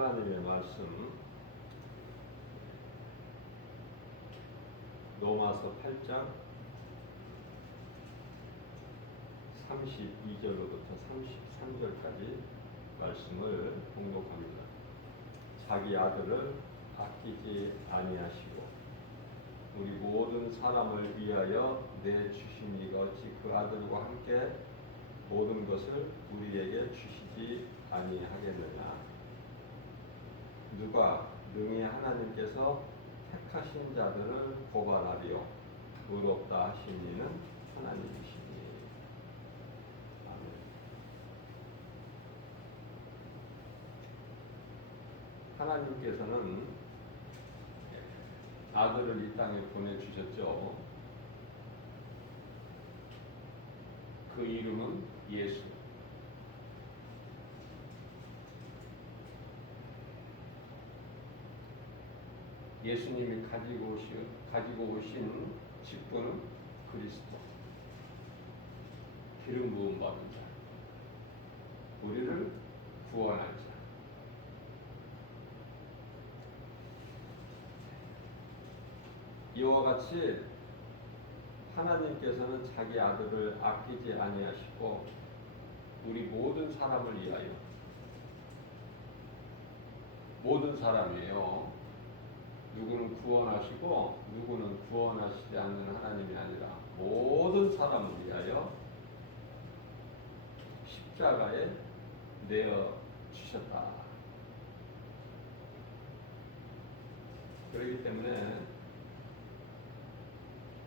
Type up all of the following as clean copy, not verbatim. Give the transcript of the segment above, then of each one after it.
하나님의 말씀 로마서 8장 32절로부터 33절까지 말씀을 봉독합니다. 자기 아들을 아끼지 아니하시고 우리 모든 사람을 위하여 내주심이가 어찌 그 아들과 함께 모든 것을 우리에게 주시지 아니하겠느냐. 누가 능히 하나님께서 택하신 자들을 고발하리요 의롭다 하신 이는 하나님이시니. 아멘. 하나님께서는 아들을 이 땅에 보내주셨죠. 그 이름은 예수. 예수님이 가지고 오신 직분은 그리스도, 기름 부음 받은 자, 우리를 구원할 자. 이와 같이 하나님께서는 자기 아들을 아끼지 아니하시고 우리 모든 사람을 위하여, 모든 사람이에요. 누구는 구원하시고 누구는 구원하시지 않는 하나님이 아니라 모든 사람을 위하여 십자가에 내어 주셨다. 그렇기 때문에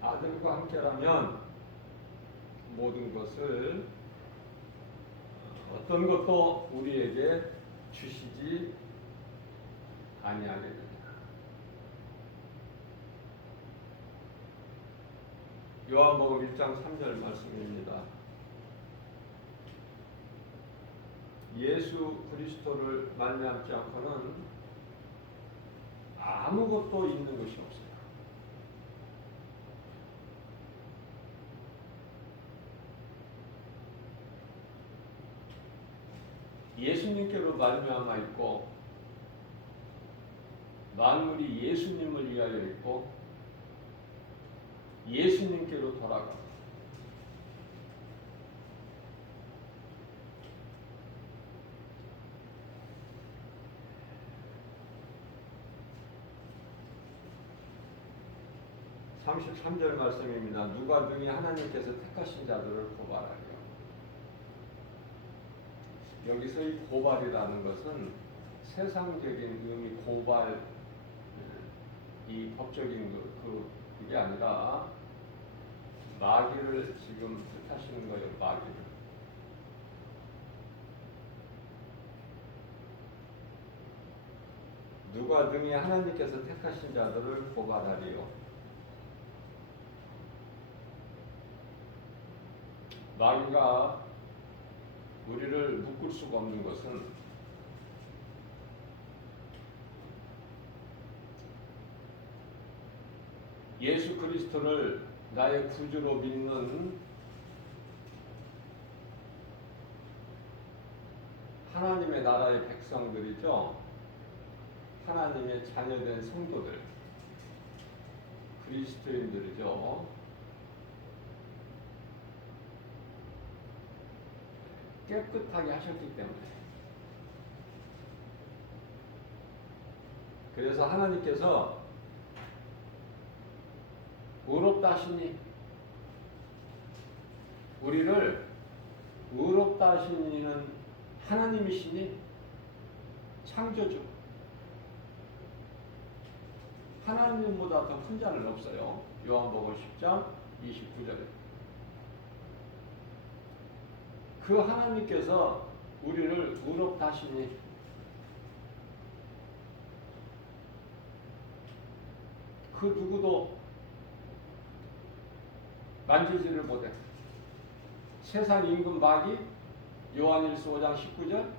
아들과 함께라면 모든 것을 어떤 것도 우리에게 주시지 아니하게 됩니다. 요한복음 1장 3절 말씀입니다. 예수 그리스도를 말미암지 않고는 아무것도 있는 것이 없어요. 예수님께로 말미암아 있고 만물이 예수님을 위하여 있고 예수님께로 돌아가. (33절) 말씀입니다. 누가 능히 하나님께서 택하신 자들을 고발하리요. 여기서 이 고발이라는 것은 세상적인 의미 고발, 이 법적인 그게 아니라 마귀를 지금 뜻하시는 거예요. 마귀를. 누가 능히 하나님께서 택하신 자들을 고발하리요. 마귀가 우리를 묶을 수가 없는 것은 예수 그리스도를 나의 구주로 믿는 하나님의 나라의 백성들이죠. 하나님의 자녀된 성도들, 그리스도인들이죠. 깨끗하게 하셨기 때문에. 그래서 하나님께서 의롭다 하시니, 우리를 의롭다 하신 이는 하나님이시니, 창조주, 하나님보다 더 큰 자는 없어요. 요한복음 10장 29절에 그 하나님께서 우리를 의롭다 하시니 그 누구도 만지지를 못해. 세상 임금 마귀, 요한일서 5장 19절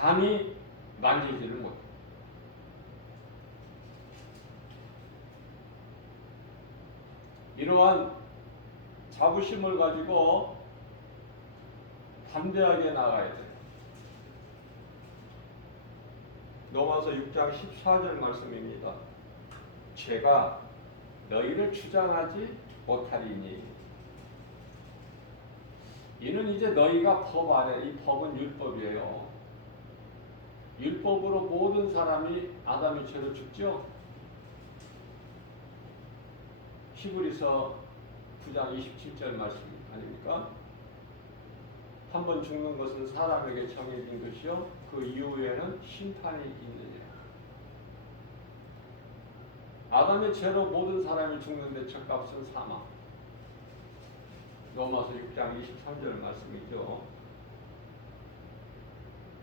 감히 만지지를 못해. 이러한 자부심을 가지고 담대하게 나가야 돼요. 로마서 6장 14절 말씀입니다. 죄가 너희를 주장하지 못하리니. 이는 이제 너희가 법 아래, 이 법은 율법이에요. 율법으로 모든 사람이 아담의 죄로 죽죠. 히브리서 9장 27절 말씀 아닙니까? 한 번 죽는 것은 사람에게 정해진 것이요 그 이후에는 심판이 있느니라. 아담의 죄로 모든 사람이 죽는데 죗값은 사망. 로마서 6장 23절 말씀이죠.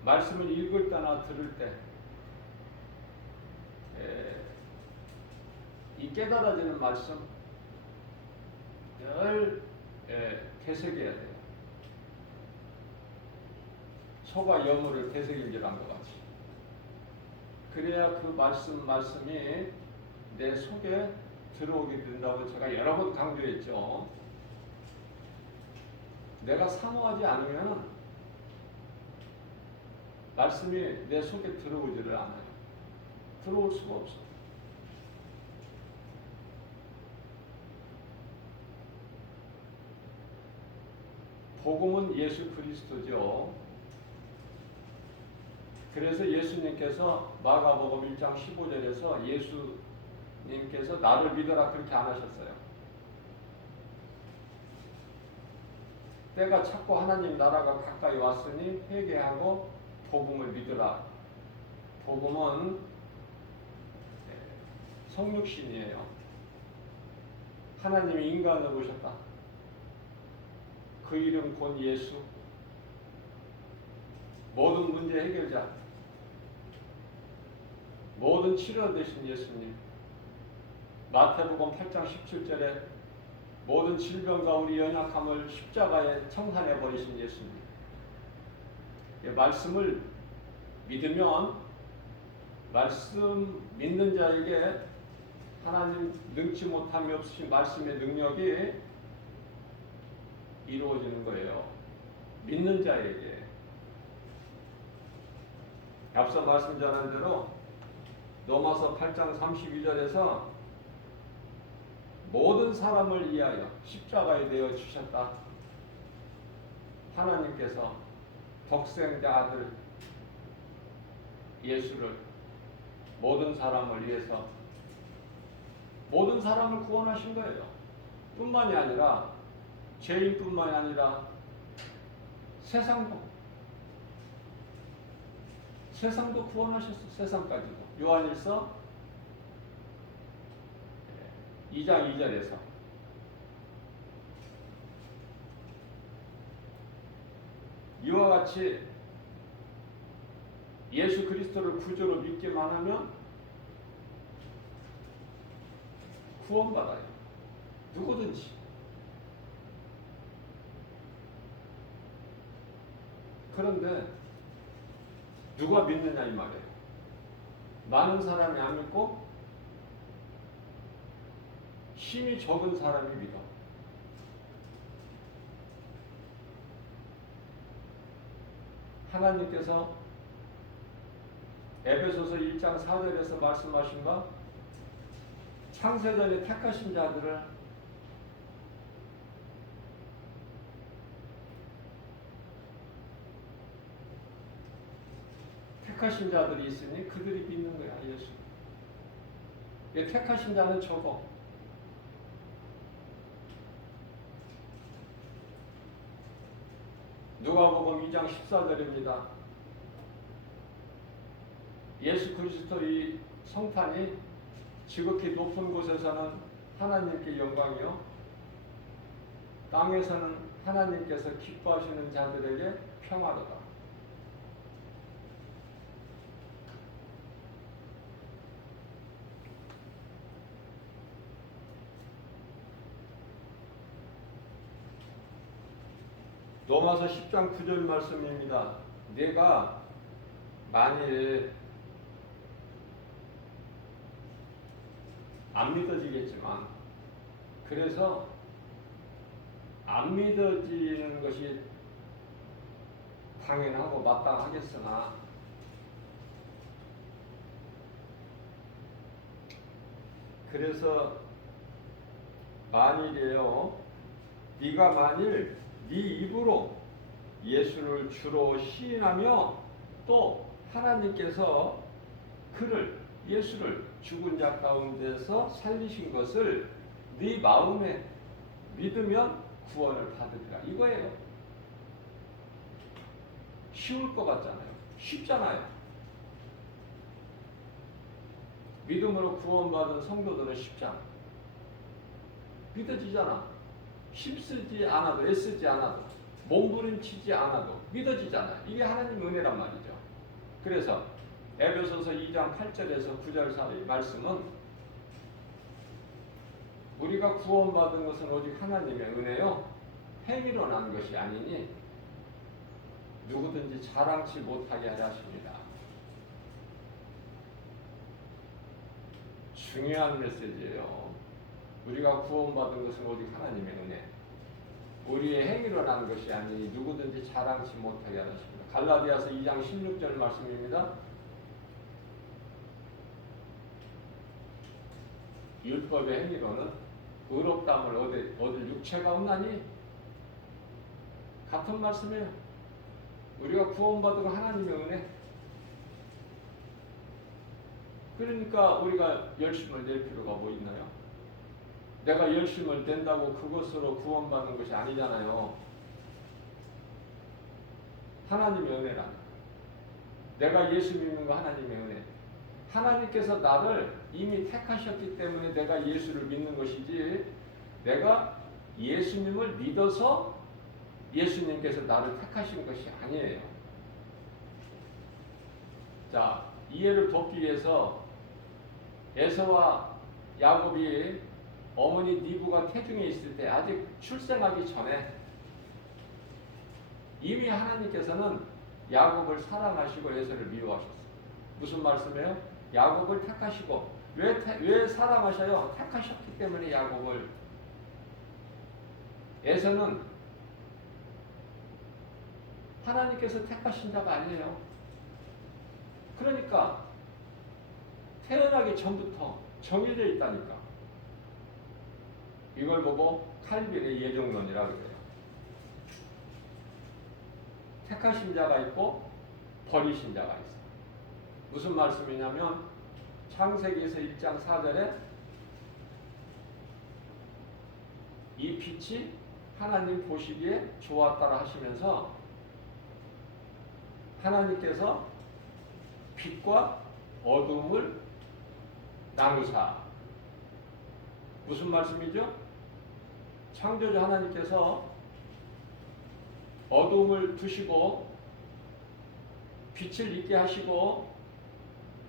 말씀을 읽을 때나 들을 때 이 깨달아지는 말씀 늘 되새겨야 돼요. 소가 여물을 되새김질한 것 같이. 그래야 그 말씀이 내 속에 들어오게 된다고 제가 여러 번 강조했죠. 내가 사모하지 않으면 말씀이 내 속에 들어오지를 않아요. 들어올 수가 없어. 복음은 예수 그리스도죠. 그래서 예수님께서 마가복음 1장 15절에서 예수님께서 나를 믿어라 그렇게 안 하셨어요. 때가 찼고 하나님 나라가 가까이 왔으니 회개하고 복음을 믿으라. 복음은 성육신이에요. 하나님이 인간으로 오셨다. 그 이름 곧 예수. 모든 문제 해결자. 모든 치료 되신 예수님. 마태복음 8장 17절에 모든 질병과 우리 연약함을 십자가에 청산해 버리신 예수님. 말씀을 믿으면 말씀 믿는 자에게 하나님 능치 못함이 없으신 말씀의 능력이 이루어지는 거예요. 믿는 자에게. 앞서 말씀 전한 대로 로마서 8장 32절에서 모든 사람을 위하여 십자가에 내어 주셨다. 하나님께서 독생자 아들 예수를 모든 사람을 위해서 모든 사람을 구원하신 거예요. 뿐만이 아니라 죄인뿐만이 아니라 세상도 구원하셨어. 세상까지도. 요한일서 2장 2절에서 이와 같이 예수 그리스도를 구주로 믿기만 하면 구원받아요. 누구든지. 그런데 누가 믿느냐 이 말이에요. 많은 사람이 안 믿고 힘이 적은 사람이 믿어. 하나님께서 에베소서 1장 4절에서 말씀하신 바 창세전에 택하신 자들을 택하신 자들이 있으니 그들이 믿는 거야. 예수. 택하신 자는 적어. 누가복음 2장 14절입니다. 예수 그리스도의 성탄이 지극히 높은 곳에서는 하나님께 영광이요 땅에서는 하나님께서 기뻐하시는 자들에게 평화로다. 로마서 10장 9절 말씀입니다. 내가 만일 안 믿어지겠지만 그래서 안 믿어지는 것이 당연하고 마땅하겠으나 그래서 만일이에요. 네가 만일 네 입으로 예수를 주로 시인하며 또 하나님께서 그를 예수를 죽은 자 가운데서 살리신 것을 네 마음에 믿으면 구원을 받으리라. 이거예요. 쉬울 것 같잖아요. 쉽잖아요. 믿음으로 구원받은 성도들은 쉽잖아. 믿어지잖아. 힘쓰지 않아도 애쓰지 않아도 몸부림치지 않아도 믿어지잖아. 이게 하나님 은혜란 말이죠. 그래서 에베소서 2장 8절에서 9절 사이 말씀은 우리가 구원받은 것은 오직 하나님의 은혜요 행위로 난 것이 아니니 누구든지 자랑치 못하게 하려 하십니다. 중요한 메시지예요. 우리가 구원받은 것은 오직 하나님의 은혜, 우리의 행위로 난 것이 아니니 누구든지 자랑치 못하게 하려 하십니다. 갈라디아서 2장 16절 말씀입니다. 율법의 행위로는 의롭다함을 얻을 육체가 없나니 같은 말씀이에요. 우리가 구원받은 하나님의 은혜. 그러니까 우리가 열심을 낼 필요가 뭐 있나요? 내가 열심을 낸다고 그것으로 구원받는 것이 아니잖아요. 하나님의 은혜라. 내가 예수 믿는 거 하나님의 은혜. 하나님께서 나를 이미 택하셨기 때문에 내가 예수를 믿는 것이지 내가 예수님을 믿어서 예수님께서 나를 택하신 것이 아니에요. 자, 이해를 돕기 위해서 에서와 야곱이 어머니 니브가 태중에 있을 때 아직 출생하기 전에 이미 하나님께서는 야곱을 사랑하시고 에서를 미워하셨어요. 무슨 말씀이에요? 야곱을 택하시고 왜 사랑하셔요? 택하셨기 때문에 야곱을. 에서는 하나님께서 택하신 자가 아니에요. 그러니까 태어나기 전부터 정해져 있다니까. 이걸 보고 칼빈의 예정론이라고 그래요. 택하신 자가 있고 버리신 자가 있어요. 무슨 말씀이냐면 창세기에서 1장 4절에 이 빛이 하나님 보시기에 좋았다라 하시면서 하나님께서 빛과 어둠을 나누사. 무슨 말씀이죠? 창조주 하나님께서 어둠을 두시고 빛을 있게 하시고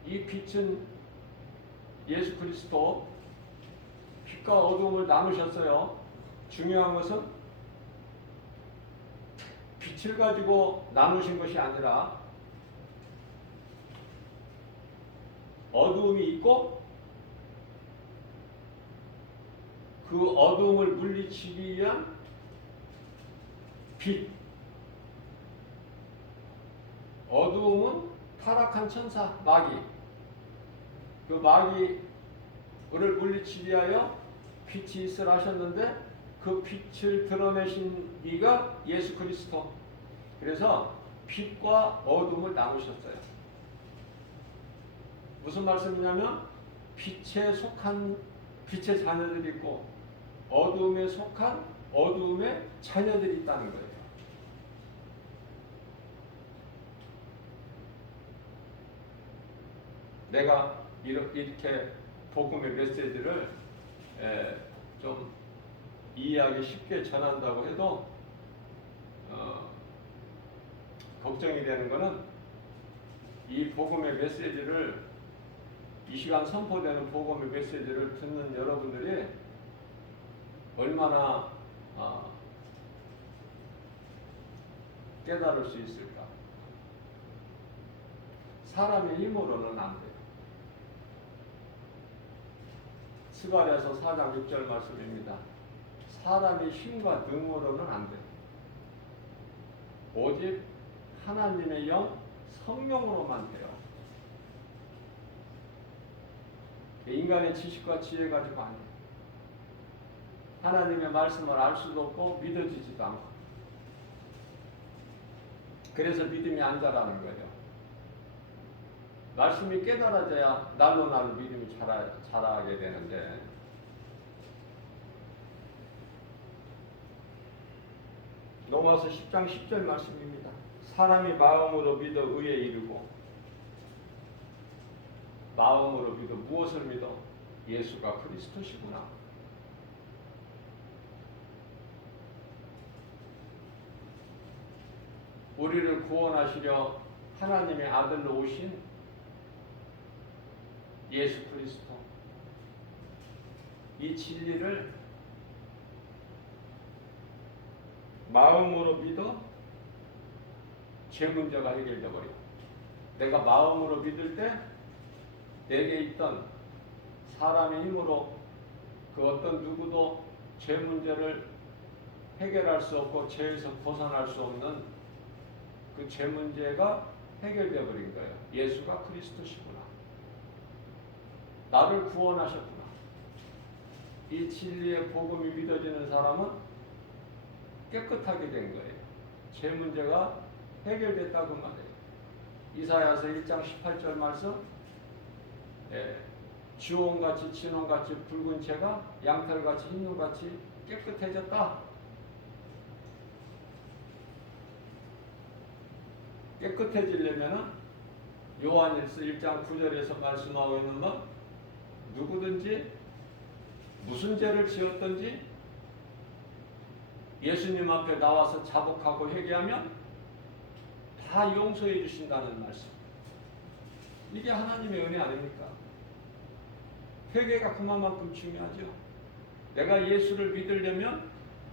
이 빛은 예수 그리스도, 빛과 어둠을 나누셨어요. 중요한 것은 빛을 가지고 나누신 것이 아니라 어두움이 있고 그 어두움을 물리치기 위한 빛. 어두움은 타락한 천사 마귀. 그 마귀를 물리치기 위하여 빛이 있으라 하셨는데 그 빛을 드러내신 이가 예수 그리스도. 그래서 빛과 어둠을 나누셨어요. 무슨 말씀이냐면 빛에 속한 빛의 자녀들이 있고 어둠에 속한 어둠의 자녀들이 있다는 거예요. 내가 이렇게 복음의 메시지를 좀 이해하기 쉽게 전한다고 해도 걱정이 되는 것은 이 복음의 메시지를 이 시간 선포되는 복음의 메시지를 듣는 여러분들이 얼마나 깨달을 수 있을까? 사람의 힘으로는 안 돼요. 스가랴서 4장 6절 말씀입니다. 사람의 힘과 능으로는 안 돼요. 오직 하나님의 영, 성령으로만 돼요. 인간의 지식과 지혜 가지고 안 돼. 하나님의 말씀을 알 수도 없고 믿어지지도 않고. 그래서 믿음이 안 자라는 거예요. 말씀이 깨달아져야 날로 날로 믿음이 자라게 되는데, 로마서 10장 10절 말씀입니다. 사람이 마음으로 믿어 의에 이르고, 마음으로 믿어 무엇을 믿어? 예수가 그리스도시구나. 우리를 구원하시려 하나님의 아들로 오신 예수 그리스도, 이 진리를 마음으로 믿어 죄 문제가 해결돼 버려. 내가 마음으로 믿을 때 내게 있던 사람의 힘으로 그 어떤 누구도 죄 문제를 해결할 수 없고 죄에서 벗어날 수 없는 그 죄 문제가 해결돼 버린 거예요. 예수가 그리스도시구나. 나를 구원하셨구나. 이 진리의 복음이 믿어지는 사람은 깨끗하게 된 거예요. 죄 문제가 해결됐다고 말해요. 이사야서 1장 18절 말씀, 주홍같이 진홍같이 붉은 채가 양털같이 흰 눈같이 깨끗해졌다. 깨끗해지려면 요한일서 1장 9절에서 말씀하고 있는 것, 누구든지 무슨 죄를 지었든지 예수님 앞에 나와서 자복하고 회개하면 다 용서해 주신다는 말씀. 이게 하나님의 은혜 아닙니까? 회개가 그만큼 중요하죠. 내가 예수를 믿으려면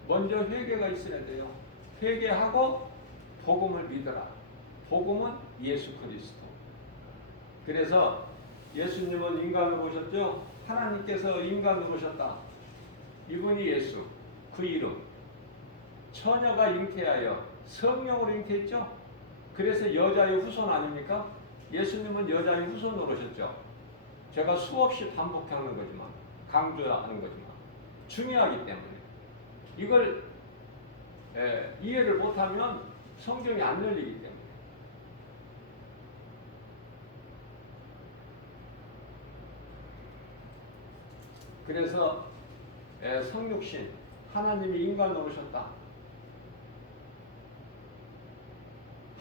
먼저 회개가 있어야 돼요. 회개하고 복음을 믿어라. 복음은 예수 그리스도. 그래서 예수님은 인간으로 오셨죠. 하나님께서 인간으로 오셨다. 이분이 예수. 그 이름. 처녀가 잉태하여 성령으로 잉태했죠. 그래서 여자의 후손 아닙니까? 예수님은 여자의 후손으로 오셨죠. 제가 수없이 반복하는 거지만, 강조하는 거지만 중요하기 때문에 이걸 이해를 못하면 성경이 안 열리기 때문에. 그래서 성육신, 하나님이 인간으로 오셨다.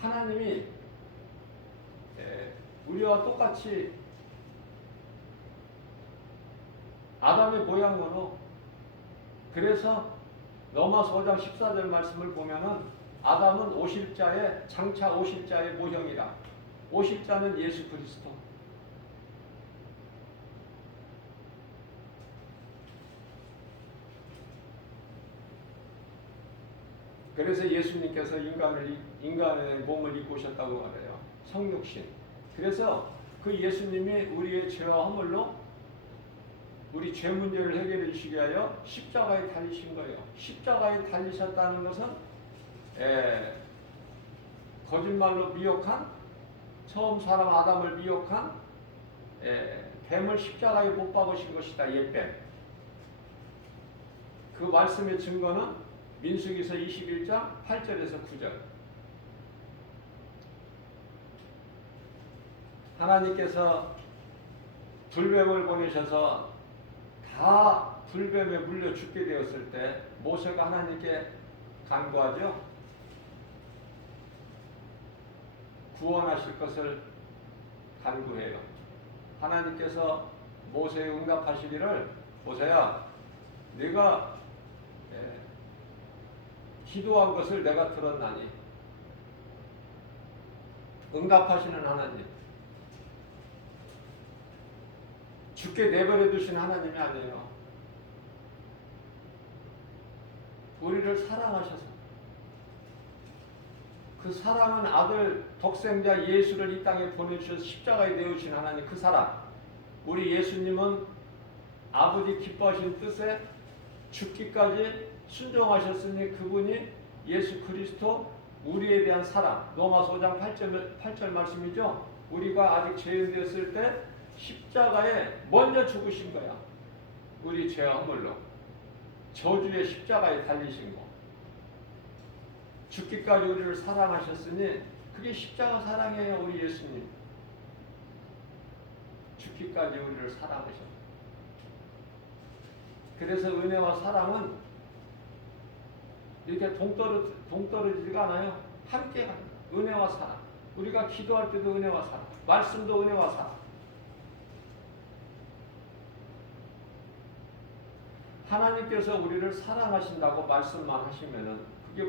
하나님이 우리와 똑같이 아담의 모양으로, 그래서 로마서 5장 14절 말씀을 보면은 아담은 오실자의 장차 오실자의 모형이라. 오실자는 예수 그리스도. 그래서 예수님께서 인간의 몸을 입고 오셨다고 말해요. 성육신. 그래서 그 예수님이 우리의 죄와 허물로 우리 죄 문제를 해결해 주시기 위하여 십자가에 달리신 거예요. 십자가에 달리셨다는 것은 거짓말로 미혹한, 처음 사람 아담을 미혹한 뱀을 십자가에 못 박으신 것이다. 옛뱀. 그 말씀의 증거는 민수기서 21장 8절에서 9절. 하나님께서 불뱀을 보내셔서 다 불뱀에 물려 죽게 되었을 때 모세가 하나님께 간구하죠. 구원하실 것을 간구해요. 하나님께서 모세에 응답하시기를, 모세야, 네가 기도한 것을 내가 들었나니. 응답하시는 하나님, 죽게 내버려 두신 하나님이 아니에요. 우리를 사랑하셔서, 그 사랑은 아들 독생자 예수를 이 땅에 보내주셔서 십자가에 내어주신 하나님, 그 사랑. 우리 예수님은 아버지 기뻐하신 뜻에 죽기까지 순종하셨으니 그분이 예수 그리스도, 우리에 대한 사랑. 로마서 5장 8절 말씀이죠. 우리가 아직 죄인 되었을 때 십자가에 먼저 죽으신 거야. 우리 죄와 허물로 저주의 십자가에 달리신 거. 죽기까지 우리를 사랑하셨으니 그게 십자가 사랑이에요. 우리 예수님 죽기까지 우리를 사랑하셨어요. 그래서 은혜와 사랑은 이렇게 동떨어지지가 않아요. 함께 갑니다. 은혜와 사랑. 우리가 기도할 때도 은혜와 사랑, 말씀도 은혜와 사랑. 하나님께서 우리를 사랑하신다고 말씀만 하시면은 그게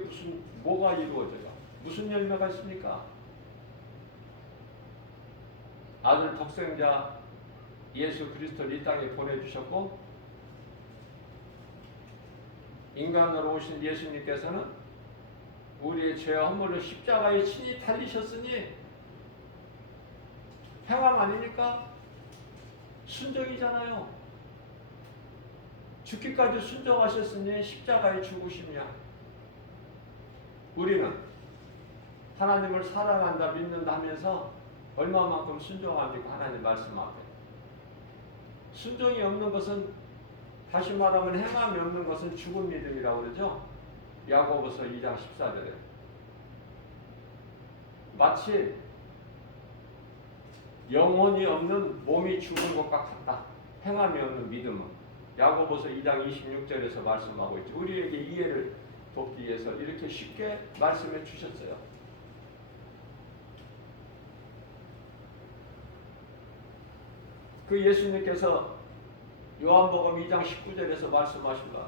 뭐가 이루어져요? 무슨 열매가 있습니까? 아들 독생자 예수 그리스도를 이 땅에 보내주셨고, 인간으로 오신 예수님께서는 우리의 죄와 허물로 십자가에 친히 달리셨으니 행함 아닙니까? 순종이잖아요. 죽기까지 순종하셨으니 십자가에 죽으시냐. 우리는 하나님을 사랑한다 믿는다 하면서 얼마만큼 순종합니까? 하나님 말씀 앞에. 순종이 없는 것은, 다시 말하면 행함이 없는 것은 죽은 믿음이라고 그러죠. 야고보서 2장 14절에 마치 영혼이 없는 몸이 죽은 것과 같다. 행함이 없는 믿음은. 야고보서 2장 26절에서 말씀하고 있죠. 우리에게 이해를 돕기 위해서 이렇게 쉽게 말씀해 주셨어요. 그 예수님께서 요한복음 2장 19절에서 말씀하신다.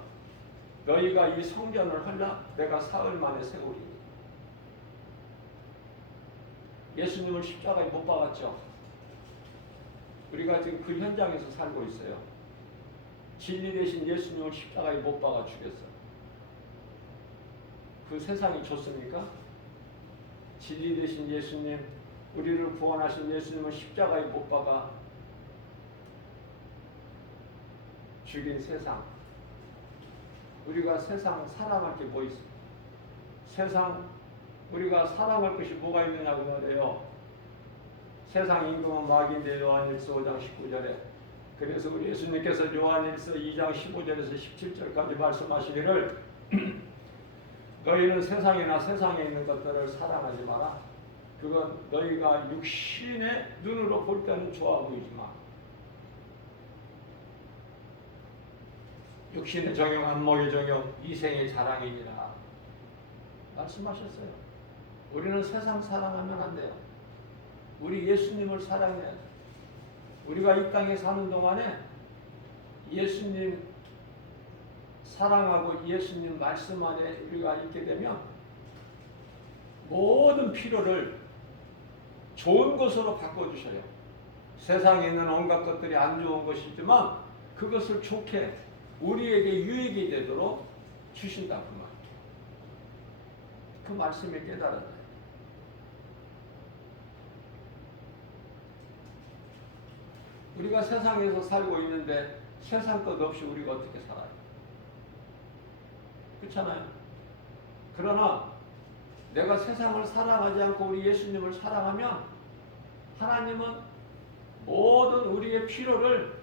너희가 이 성전을 헐라 내가 사흘 만에 세우리니. 예수님을 십자가에 못 박았죠. 우리가 지금 그 현장에서 살고 있어요. 진리 대신 예수님을 십자가에 못 박아 죽였어. 그 세상이 좋습니까? 진리 대신 예수님, 우리를 구원하신 예수님을 십자가에 못 박아 죽인 세상. 우리가 세상 사랑할 게 뭐 있습니까? 세상 우리가 사랑할 것이 뭐가 있느냐고 말해요. 세상 임금은 마귀인데 요한일서 5장 19절에. 그래서 우리 예수님께서 요한일서 2장 15절에서 17절까지 말씀하시기를 너희는 세상이나 세상에 있는 것들을 사랑하지 마라. 그건 너희가 육신의 눈으로 볼 때는 좋아 보이지만 육신의 정욕, 안목의 정욕, 이생의 자랑이니라 말씀하셨어요. 우리는 세상 사랑하면 안 돼요. 우리 예수님을 사랑해야 돼요. 우리가 이 땅에 사는 동안에 예수님 사랑하고 예수님 말씀 안에 우리가 있게 되면 모든 필요를 좋은 것으로 바꿔주셔요. 세상에 있는 온갖 것들이 안 좋은 것이지만 그것을 좋게 우리에게 유익이 되도록 주신다 그 말. 그 말씀에 깨달아야 돼요. 우리가 세상에서 살고 있는데 세상 것 없이 우리가 어떻게 살아요? 그렇잖아요. 그러나 내가 세상을 사랑하지 않고 우리 예수님을 사랑하면 하나님은 모든 우리의 필요를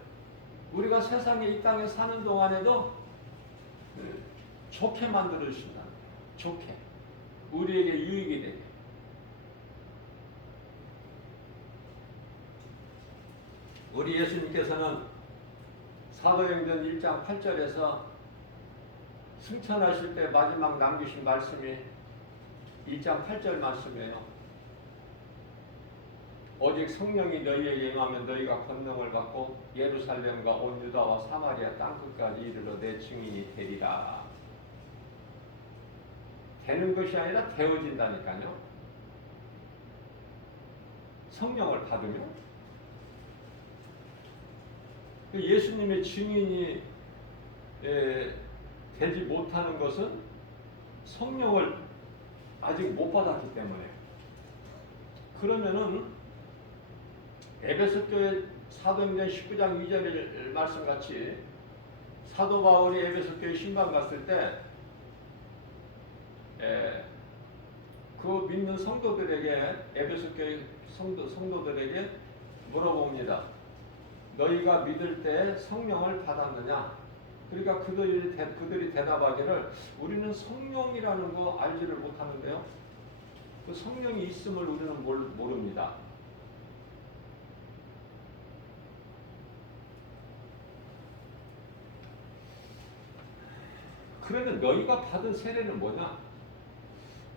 우리가 세상에 이 땅에 사는 동안에도 좋게 만들어 주신다. 좋게. 우리에게 유익이 되게. 우리 예수님께서는 사도행전 1장 8절에서 승천하실 때 마지막 남기신 말씀이 1장 8절 말씀이에요. 오직 성령이 너희에게 임하면 너희가 권능을 받고 예루살렘과 온 유다와 사마리아 땅끝까지 이르러 내 증인이 되리라. 되는 것이 아니라 되어진다니까요. 성령을 받으면 예수님의 증인이 되지 못하는 것은 성령을 아직 못 받았기 때문에. 그러면은 에베소교회 사도행전 19장 2절 말씀같이 사도 바울이 에베소교회 신방 갔을 때 그 믿는 성도들에게 에베소교회 성도들에게 물어봅니다. 너희가 믿을 때 성령을 받았느냐? 그러니까 그들이 대답하기를 우리는 성령이라는 거 알지를 못하는데요. 그 성령이 있음을 우리는 모릅니다. 그러면 너희가 받은 세례는 뭐냐?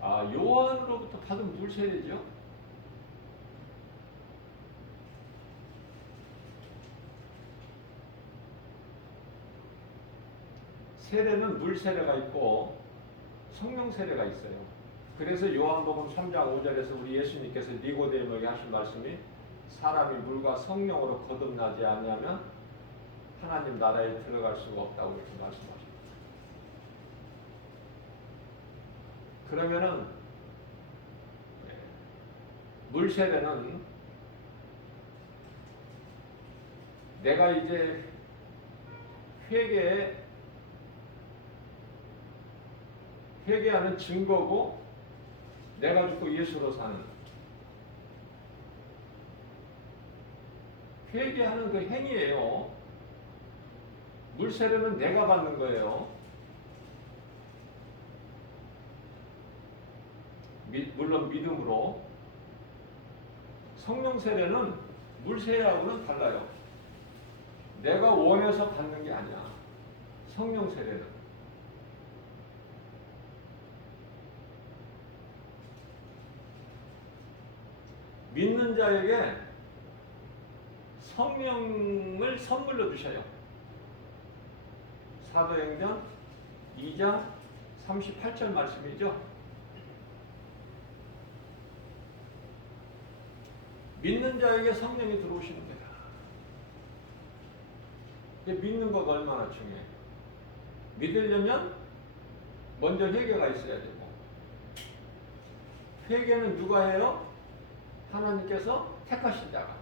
요한으로부터 받은 물 세례죠. 세례는 물 세례가 있고 성령 세례가 있어요. 그래서 요한복음 3장 5절에서 우리 예수님께서 니고데모에게 하신 말씀이 사람이 물과 성령으로 거듭나지 아니하면 하나님 나라에 들어갈 수가 없다고 이렇게 말씀하십니다. 그러면은 물 세례는 내가 이제 회개하는 증거고 내가 죽고 예수로 사는 회개하는 그 행위예요. 물 세례는 내가 받는 거예요. 물론 믿음으로. 성령 세례는 물 세례하고는 달라요. 내가 원해서 받는 게 아니야. 성령 세례는. 믿는 자에게 성령을 선물로 주셔요. 사도행전 2장 38절 말씀이죠. 믿는 자에게 성령이 들어오시는 거다. 믿는 것 얼마나 중요해요. 믿으려면 먼저 회개가 있어야 되고, 회개는 누가 해요? 하나님께서 택하신 자가.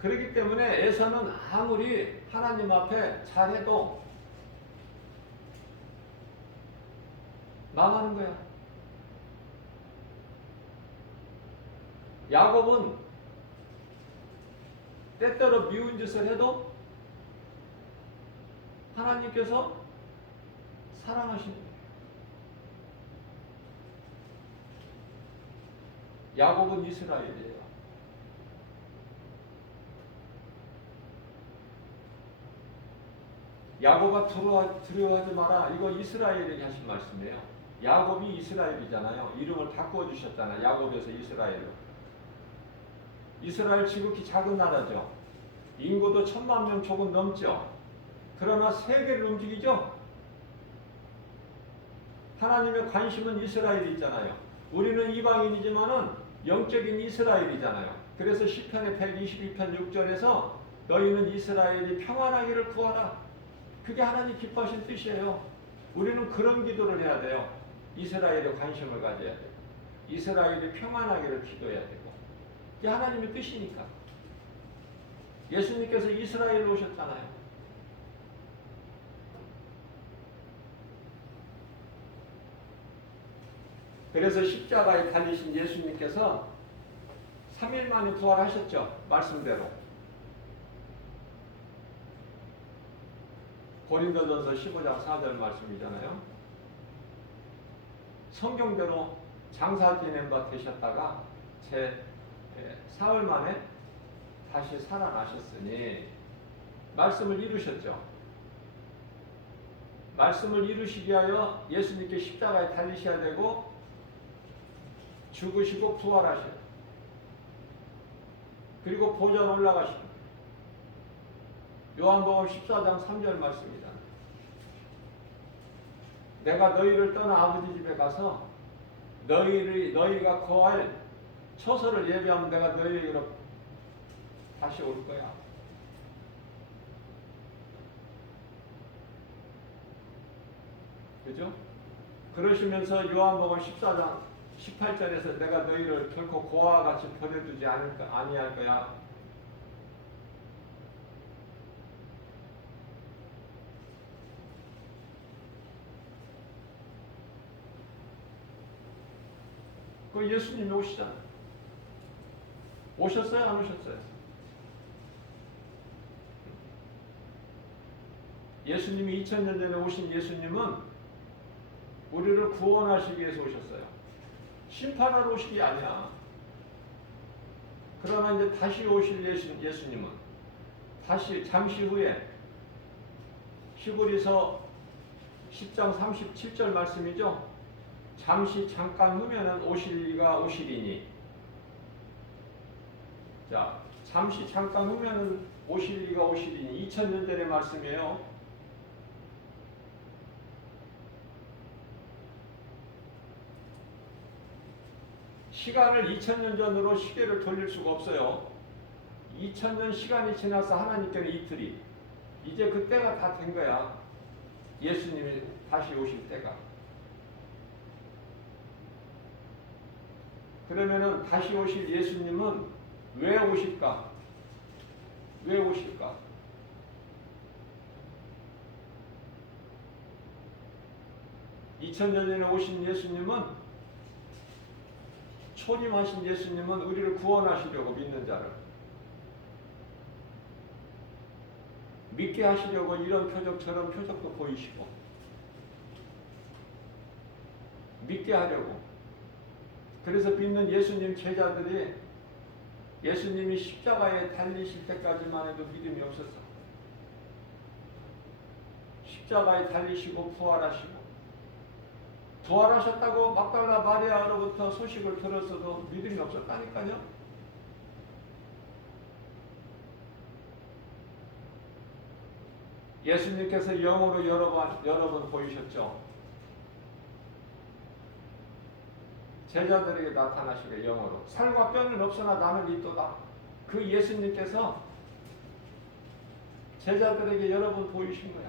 그렇기 때문에 에서는 아무리 하나님 앞에 잘해도 망하는 거야. 야곱은 때때로 미운 짓을 해도 하나님께서 사랑하시는 거예요. 야곱은 이스라엘이에요. 야곱아 두려워하지 마라. 이거 이스라엘에게 하신 말씀이에요. 야곱이 이스라엘이잖아요. 이름을 바꿔주셨잖아요. 야곱에서 이스라엘로. 이스라엘 지극히 작은 나라죠. 인구도 1000만 명 조금 넘죠. 그러나 세계를 움직이죠. 하나님의 관심은 이스라엘이 있잖아요. 우리는 이방인이지만은 영적인 이스라엘이잖아요. 그래서 시편의 122편 6절에서 너희는 이스라엘이 평안하기를 구하라. 그게 하나님 기뻐하신 뜻이에요. 우리는 그런 기도를 해야 돼요. 이스라엘에 관심을 가져야 돼요. 이스라엘이 평안하기를 기도해야 되고. 이게 하나님의 뜻이니까. 예수님께서 이스라엘로 오셨잖아요. 그래서 십자가에 달리신 예수님께서 3일 만에 부활하셨죠. 말씀대로. 고린도전서 15장 4절 말씀이잖아요. 성경대로 장사 지낸 바 되셨다가 사흘 만에 다시 살아나셨으니 말씀을 이루셨죠. 말씀을 이루시기 위하여 예수님께 십자가에 달리셔야 되고 죽으시고 부활하셔요. 그리고 보좌에 올라가시고 요한복음 14장 3절 말씀입니다. 내가 너희를 떠나 아버지 집에 가서 너희가 거할 처소를 예비하면 내가 너희에게로 다시 올 거야. 그죠? 그러시면서 요한복음 14장 18절에서 내가 너희를 결코 고아와 같이 버려두지 아니할 거야. 그 예수님이 오시잖아요. 오셨어요? 안 오셨어요? 예수님이 2000년 전에 오신 예수님은 우리를 구원하시기 위해서 오셨어요. 심판하러 오신 게 아니야. 그러나 이제 다시 오실 예수님은 다시 잠시 후에 히브리서 10장 37절 말씀이죠. 잠깐 후면은 오실 이가 오시리니. 자, 잠깐 후면은 오실 이가 오시리니 2000년 전의 말씀이에요. 시간을 2000년 전으로 시계를 돌릴 수가 없어요. 2000년 시간이 지나서 하나님께는 이틀이. 이제 그 때가 다 된 거야. 예수님이 다시 오실 때가. 그러면은 다시 오실 예수님은 왜 오실까? 왜 오실까? (2000년) 전에 오신 예수님은, 초림하신 예수님은 우리를 구원하시려고, 믿는 자를 믿게 하시려고 이런 표적처럼 표적도 보이시고, 믿게 하려고. 그래서 믿는 예수님 제자들이 예수님이 십자가에 달리실 때까지만 해도 믿음이 없었어. 십자가에 달리시고 부활하셨다고 막달라 마리아로부터 소식을 들었어도 믿음이 없었다니까요. 예수님께서 영으로 여러 번 보이셨죠. 제자들에게 나타나시게 영으로. 살과 뼈는 없으나 나는 있도다. 그 예수님께서 제자들에게 여러 번 보이신 거야.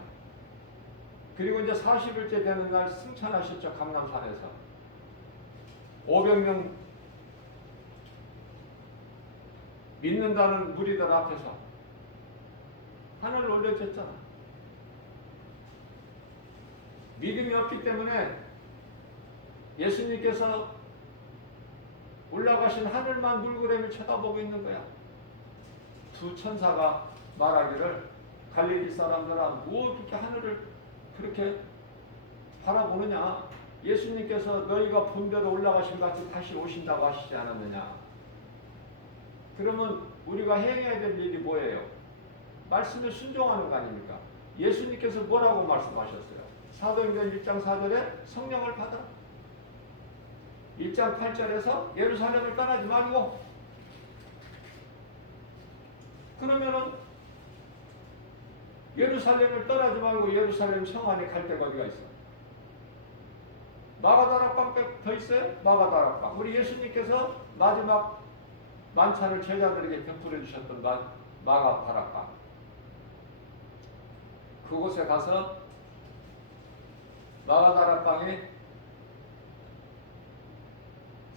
그리고 이제 40일째 되는 날 승천하셨죠. 감람산에서 500명 믿는다는 무리들 앞에서 하늘 올려졌잖아. 믿음이 없기 때문에 예수님께서 올라가신 하늘만 물구름을 쳐다보고 있는 거야. 두 천사가 말하기를, 갈릴리 사람들아, 뭐 그렇게 하늘을 그렇게 바라보느냐? 예수님께서 너희가 본 대로 올라가신 것 같이 다시 오신다고 하시지 않았느냐? 그러면 우리가 행해야 될 일이 뭐예요? 말씀에 순종하는 거 아닙니까? 예수님께서 뭐라고 말씀하셨어요? 사도행전 1장 4절에 성령을 받아라. 1장 8절에서 예루살렘을 떠나지 말고. 그러면은 예루살렘을 떠나지 말고 예루살렘 성 안에 갈 데가 어디가 있어? 마가다락방 더 있어요? 마가다락방. 우리 예수님께서 마지막 만찬을 제자들에게 베풀어 주셨던 마가다락방. 그곳에 가서 마가다락방에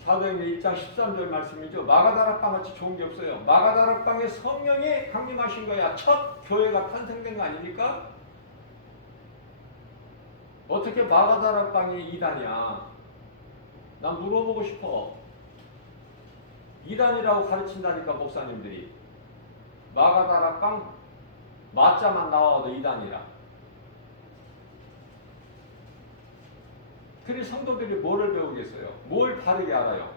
사도행전 1장 13절 말씀이죠. 마가다락방 같이 좋은 게 없어요. 마가다락방에 성령이 강림하신 거야. 첫 교회가 탄생된 거 아닙니까? 어떻게 마가다락방이 이단이야? 난 물어보고 싶어. 이단이라고 가르친다니까 목사님들이. 마가다락방 마자만 나와도 이단이라. 그리 성도들이 뭐를 배우겠어요? 뭘 바르게 알아요?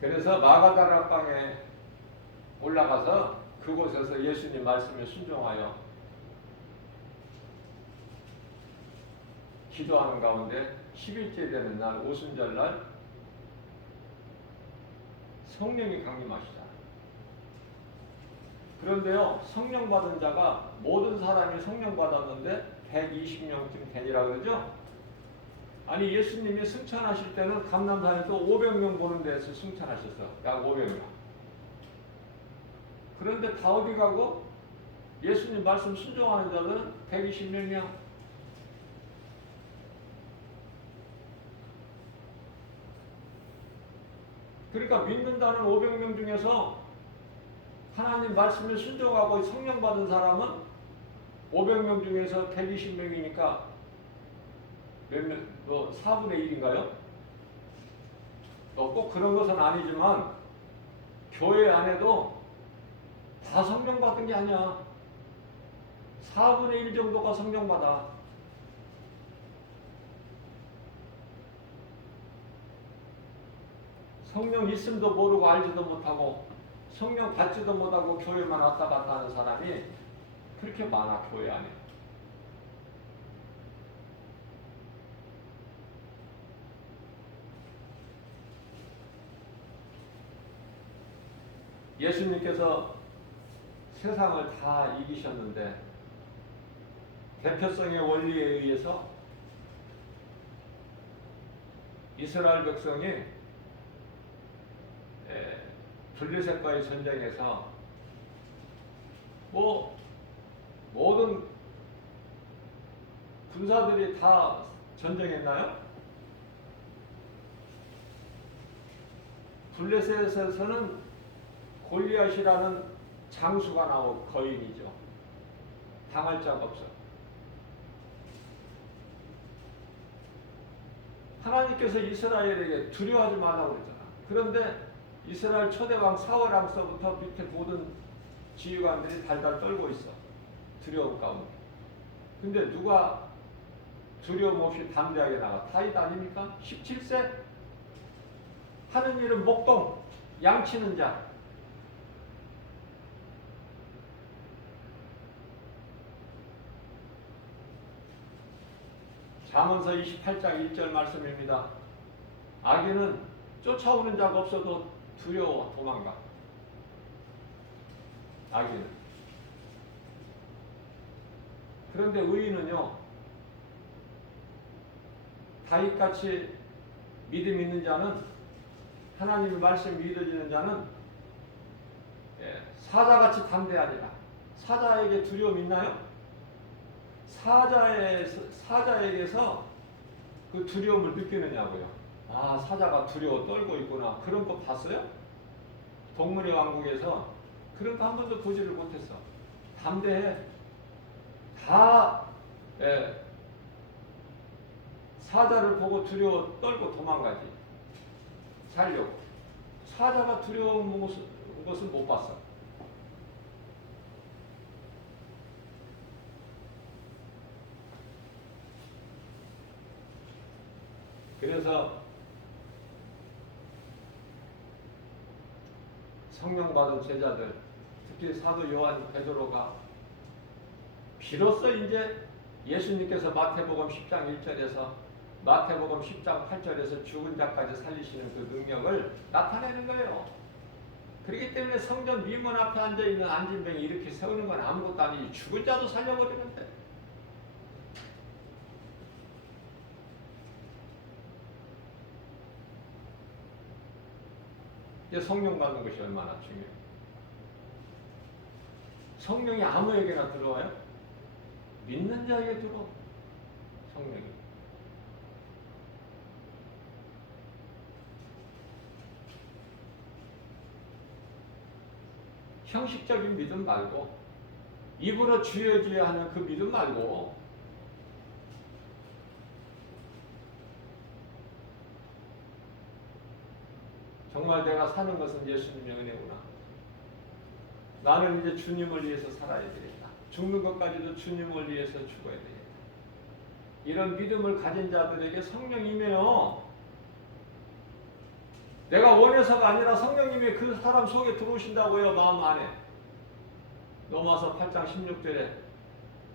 그래서 마가다락방에 올라가서 그곳에서 예수님 말씀에 순종하여 기도하는 가운데 10일째 되는 날 오순절날 성령이 강림하시잖아요. 그런데요, 성령 받은 자가, 모든 사람이 성령 받았는데 120명쯤 되니라 그러죠? 아니, 예수님이 승천하실 때는 감람산에도 500명 보는 데서 승천하셨어. 약 500명. 그런데 다 어디 가고? 예수님 말씀 순종하는 자들은 120명. 그러니까 믿는다는 500명 중에서 하나님 말씀에 순종하고 성령 받은 사람은 500명 중에서 120명이니까 몇 명, 4분의 1인가요? 꼭 그런 것은 아니지만 교회 안에도 다 성령 받은 게 아니야. 4분의 1 정도가 성령 받아. 성령 있음도 모르고 알지도 못하고 성령 받지도 못하고 교회만 왔다 갔다 하는 사람이 그렇게 많아, 교회 안에. 예수님께서 세상을 다 이기셨는데 대표성의 원리에 의해서 이스라엘 백성이 블레셋과의 전쟁에서 모든 군사들이 다 전쟁했나요? 블레셋에서는 골리앗이라는 장수가 나온 거인이죠. 당할 자가 없어. 하나님께서 이스라엘에게 두려워하지 말라고 그랬잖아. 그런데 이스라엘 초대왕 사울왕서부터 밑에 모든 지휘관들이 달달 떨고 있어. 두려움 가운데. 근데 누가 두려움 없이 담대하게 나가? 다윗 아닙니까? 17세? 하는 일은 목동, 양치는 자. 잠언서 28장 1절 말씀입니다. 악인은 쫓아오는 자가 없어도 두려워 도망가. 악인은. 그런데 의인은요, 다윗같이 믿음 있는 자는, 하나님의 말씀 믿어지는 자는 사자같이 담대하리라. 사자에게 두려움 있나요? 사자에게서 그 두려움을 느끼느냐고요. 아, 사자가 두려워 떨고 있구나. 그런 거 봤어요? 동물의 왕국에서 그런 거 한 번도 보지를 못했어. 담대해. 다 사자를 보고 두려워 떨고 도망가지. 살려고. 사자가 두려운 것은 못 봤어. 그래서 성령 받은 제자들, 특히 사도 요한 베드로가 비로소 이제 예수님께서 마태복음 10장 1절에서 마태복음 10장 8절에서 죽은 자까지 살리시는 그 능력을 나타내는 거예요. 그렇기 때문에 성전 미문 앞에 앉아있는 안진뱅이 이렇게 세우는 건 아무것도 아니지. 죽은 자도 살려버리는데. 이제 성령 받는 것이 얼마나 중요해요. 성령이 아무에게나 들어와요? 믿는 자에게 들어. 성령이. 형식적인 믿음 말고 입으로 주여 주여 하는 그 믿음 말고 정말 내가 사는 것은 예수님의 은혜구나. 나는 이제 주님을 위해서 살아야 되겠다. 죽는 것까지도 주님을 위해서 죽어야 되겠다. 이런 믿음을 가진 자들에게 성령이며 내가 원해서가 아니라 성령님이 그 사람 속에 들어오신다고요. 마음 안에. 로마서 8장 16절에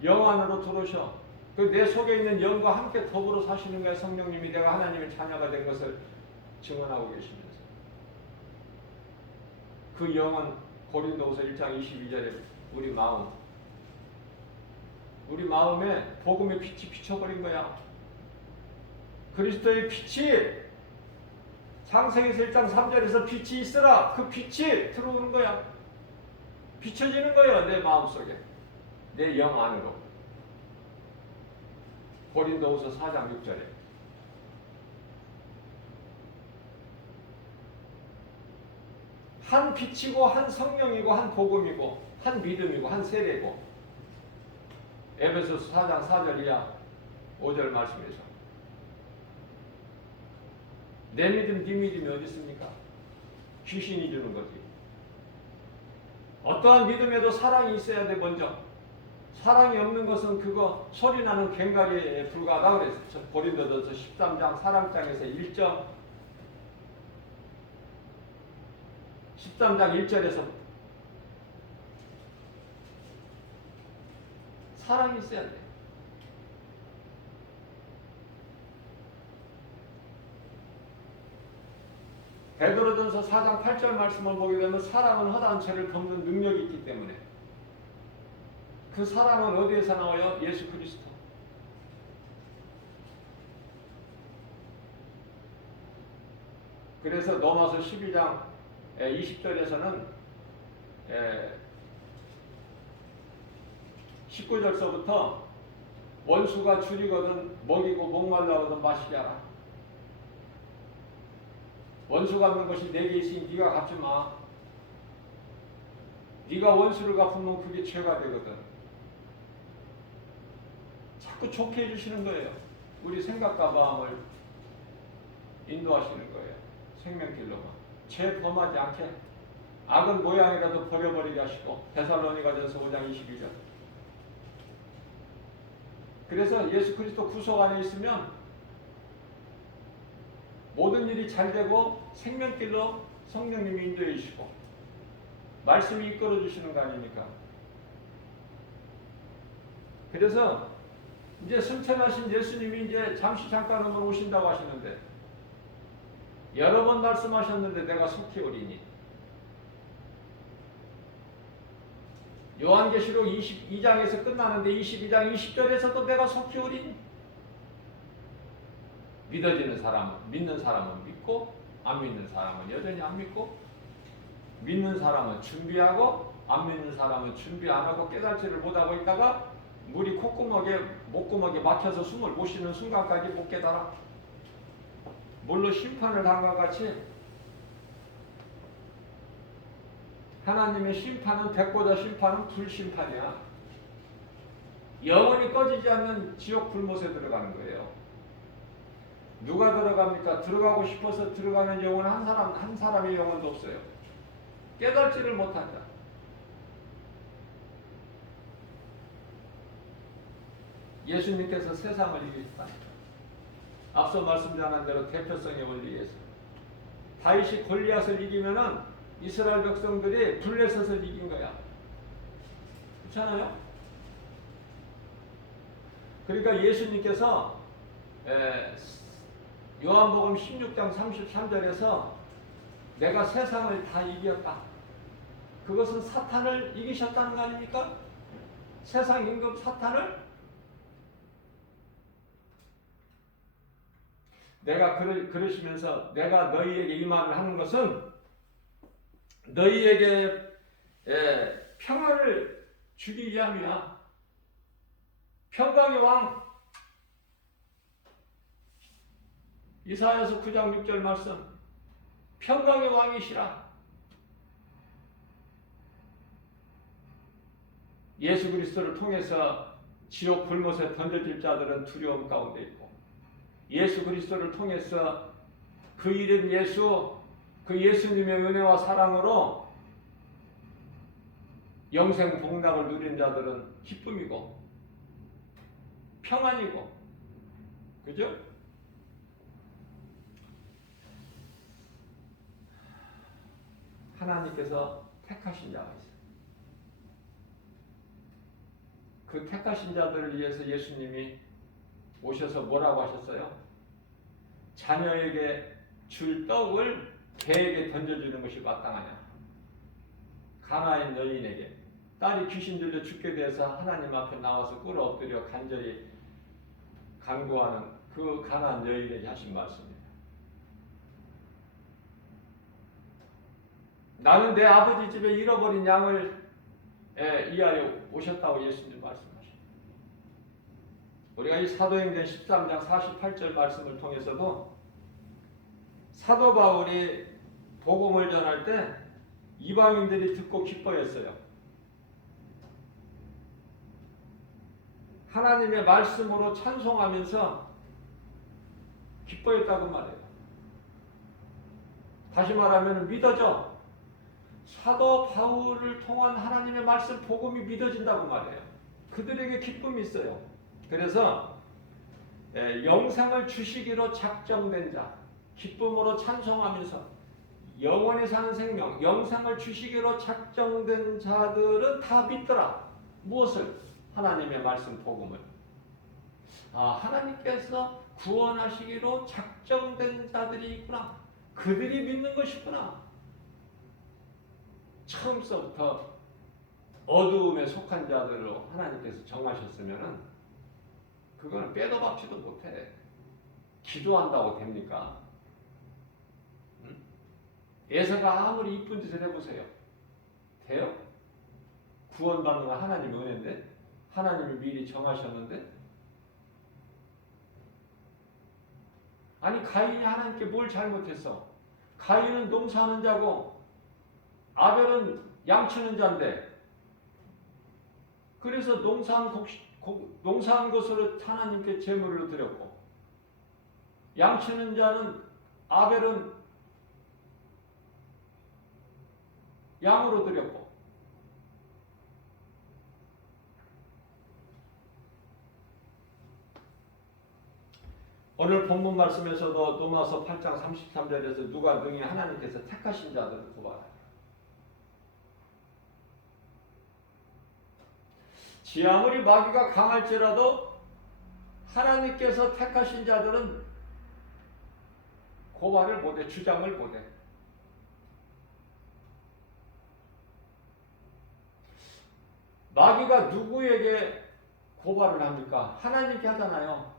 영 안으로 들어오셔. 그 내 속에 있는 영과 함께 더불어 사시는 거야. 성령님이 내가 하나님의 자녀가 된 것을 증언하고 계시면서. 그 영은 고린도후서 1장 22절에 우리 마음에 복음의 빛이 비춰버린 거야. 그리스도의 빛이 창세기서 1장 3절에서 빛이 있으라. 그 빛이 들어오는 거야. 비춰지는 거예요. 내 마음속에. 내 영 안으로. 고린도후서 4장 6절에. 한 빛이고 한 성령이고 한 복음이고 한 믿음이고 한 세례고. 에베소서 4장 4절 이하 5절 말씀에서 내 믿음, 네 믿음이 어디 있습니까? 귀신이 주는 거지. 어떠한 믿음에도 사랑이 있어야 돼. 먼저 사랑이 없는 것은 그거 소리나는 괭가리에 불과하다 그랬어. 고린도전서 13장 사랑장에서 13장 1절에서 사랑이 있어야 돼. 베드로전서 4장 8절 말씀을 보게 되면 사랑은 허다한 죄를 덮는 능력이 있기 때문에 그 사랑은 어디에서 나와요? 예수 그리스도. 그래서 로마서 12장 20절에서는 19절서부터 원수가 줄이거든 먹이고 목말라거든 마시게 하라. 원수 갚는 것이 내게 있으니 네가 갚지 마. 네가 원수를 갚으면 그게 죄가 되거든. 자꾸 좋게 해주시는 거예요. 우리 생각과 마음을 인도하시는 거예요. 생명길로만. 죄 범하지 않게 악은 모양이라도 버려버리게 하시고 데살로니가전서 5장 22절. 그래서 예수 그리스도 구속 안에 있으면 모든 일이 잘 되고 생명길로 성령님이 인도해 주시고 말씀이 이끌어 주시는 거 아닙니까? 그래서 이제 승천하신 예수님이 이제 잠깐 한번 오신다고 하시는데 여러 번 말씀하셨는데 내가 속히 오리니. 요한계시록 22장에서 끝나는데 22장 20절에서도 내가 속히 오리니. 믿어지는 사람은, 믿는 사람은 믿고 안 믿는 사람은 여전히 안 믿고, 믿는 사람은 준비하고 안 믿는 사람은 준비 안 하고 깨닫지를 못하고 있다가 물이 콧구멍에 목구멍에 막혀서 숨을 못 쉬는 순간까지 못 깨달아. 물로 심판을 당과 같이 하나님의 심판은 백보다 심판은 불심판이야. 영원히 꺼지지 않는 지옥 불못에 들어가는 거예요. 누가 들어갑니까? 들어가고 싶어서 들어가는 영혼은 한 사람의 영혼도 없어요. 깨닫지를 못한다. 예수님께서 세상을 이기셨다니까. 앞서 말씀드린 대로 대표성의 원리에서 다윗이 골리앗을 이기면은 이스라엘 백성들이 블레셋을 이긴 거야. 그렇잖아요? 그러니까 예수님께서 요한복음 16장 33절에서 내가 세상을 다 이겼다. 그것은 사탄을 이기셨다는 거 아닙니까? 세상 임금 사탄을. 내가 그러시면서 내가 너희에게 이 말을 하는 것은 너희에게 평화를 주기 위함이야. 평강의 왕. 이사야서 9장 6절 말씀. 평강의 왕이시라. 예수 그리스도를 통해서 지옥 불못에 던져질 자들은 두려움 가운데 있고, 예수 그리스도를 통해서 그 이름 예수, 그 예수님의 은혜와 사랑으로 영생 복락을 누린 자들은 기쁨이고 평안이고, 그죠? 하나님께서 택하신 자가 있어요. 그 택하신 자들을 위해서 예수님이 오셔서 뭐라고 하셨어요? 자녀에게 줄 떡을 개에게 던져주는 것이 마땅하냐? 가나안 여인에게 딸이 귀신 들려 죽게 돼서 하나님 앞에 나와서 꿇어 엎드려 간절히 간구하는 그 가나안 여인에게 하신 말씀입니다. 나는 내 아버지 집에 잃어버린 양을 위하여 오셨다고 예수님 말씀하십니다. 우리가 이 사도행전 13장 48절 말씀을 통해서도 사도 바울이 복음을 전할 때 이방인들이 듣고 기뻐했어요. 하나님의 말씀으로 찬송하면서 기뻐했다고 말해요. 다시 말하면 믿어져. 사도 바울을 통한 하나님의 말씀 복음이 믿어진다고 말해요. 그들에게 기쁨이 있어요. 그래서 영생을 주시기로 작정된 자, 기쁨으로 찬송하면서 영원히 사는 생명, 영생을 주시기로 작정된 자들은 다 믿더라. 무엇을? 하나님의 말씀 복음을. 하나님께서 구원하시기로 작정된 자들이 있구나. 그들이 믿는 것이구나. 처음서부터 어두움에 속한 자들로 하나님께서 정하셨으면은 그거는 빼도 박지도 못해. 기도한다고 됩니까? 예서가 아무리 이쁜 짓을 해보세요. 돼요? 구원받는 건 하나님의 은혜인데, 하나님이 미리 정하셨는데. 아니, 가인이 하나님께 뭘 잘못했어? 가인은 농사하는 자고 아벨은 양치는 자인데, 그래서 농사한 것으로 하나님께 제물을 드렸고, 양치는 자는 아벨은 양으로 드렸고, 오늘 본문 말씀에서도 로마서 8장 33절에서 누가 능히 하나님께서 택하신 자들을 구하라. 지 아무리 마귀가 강할지라도 하나님께서 택하신 자들은 고발을 못해, 주장을 못해. 마귀가 누구에게 고발을 합니까? 하나님께 하잖아요.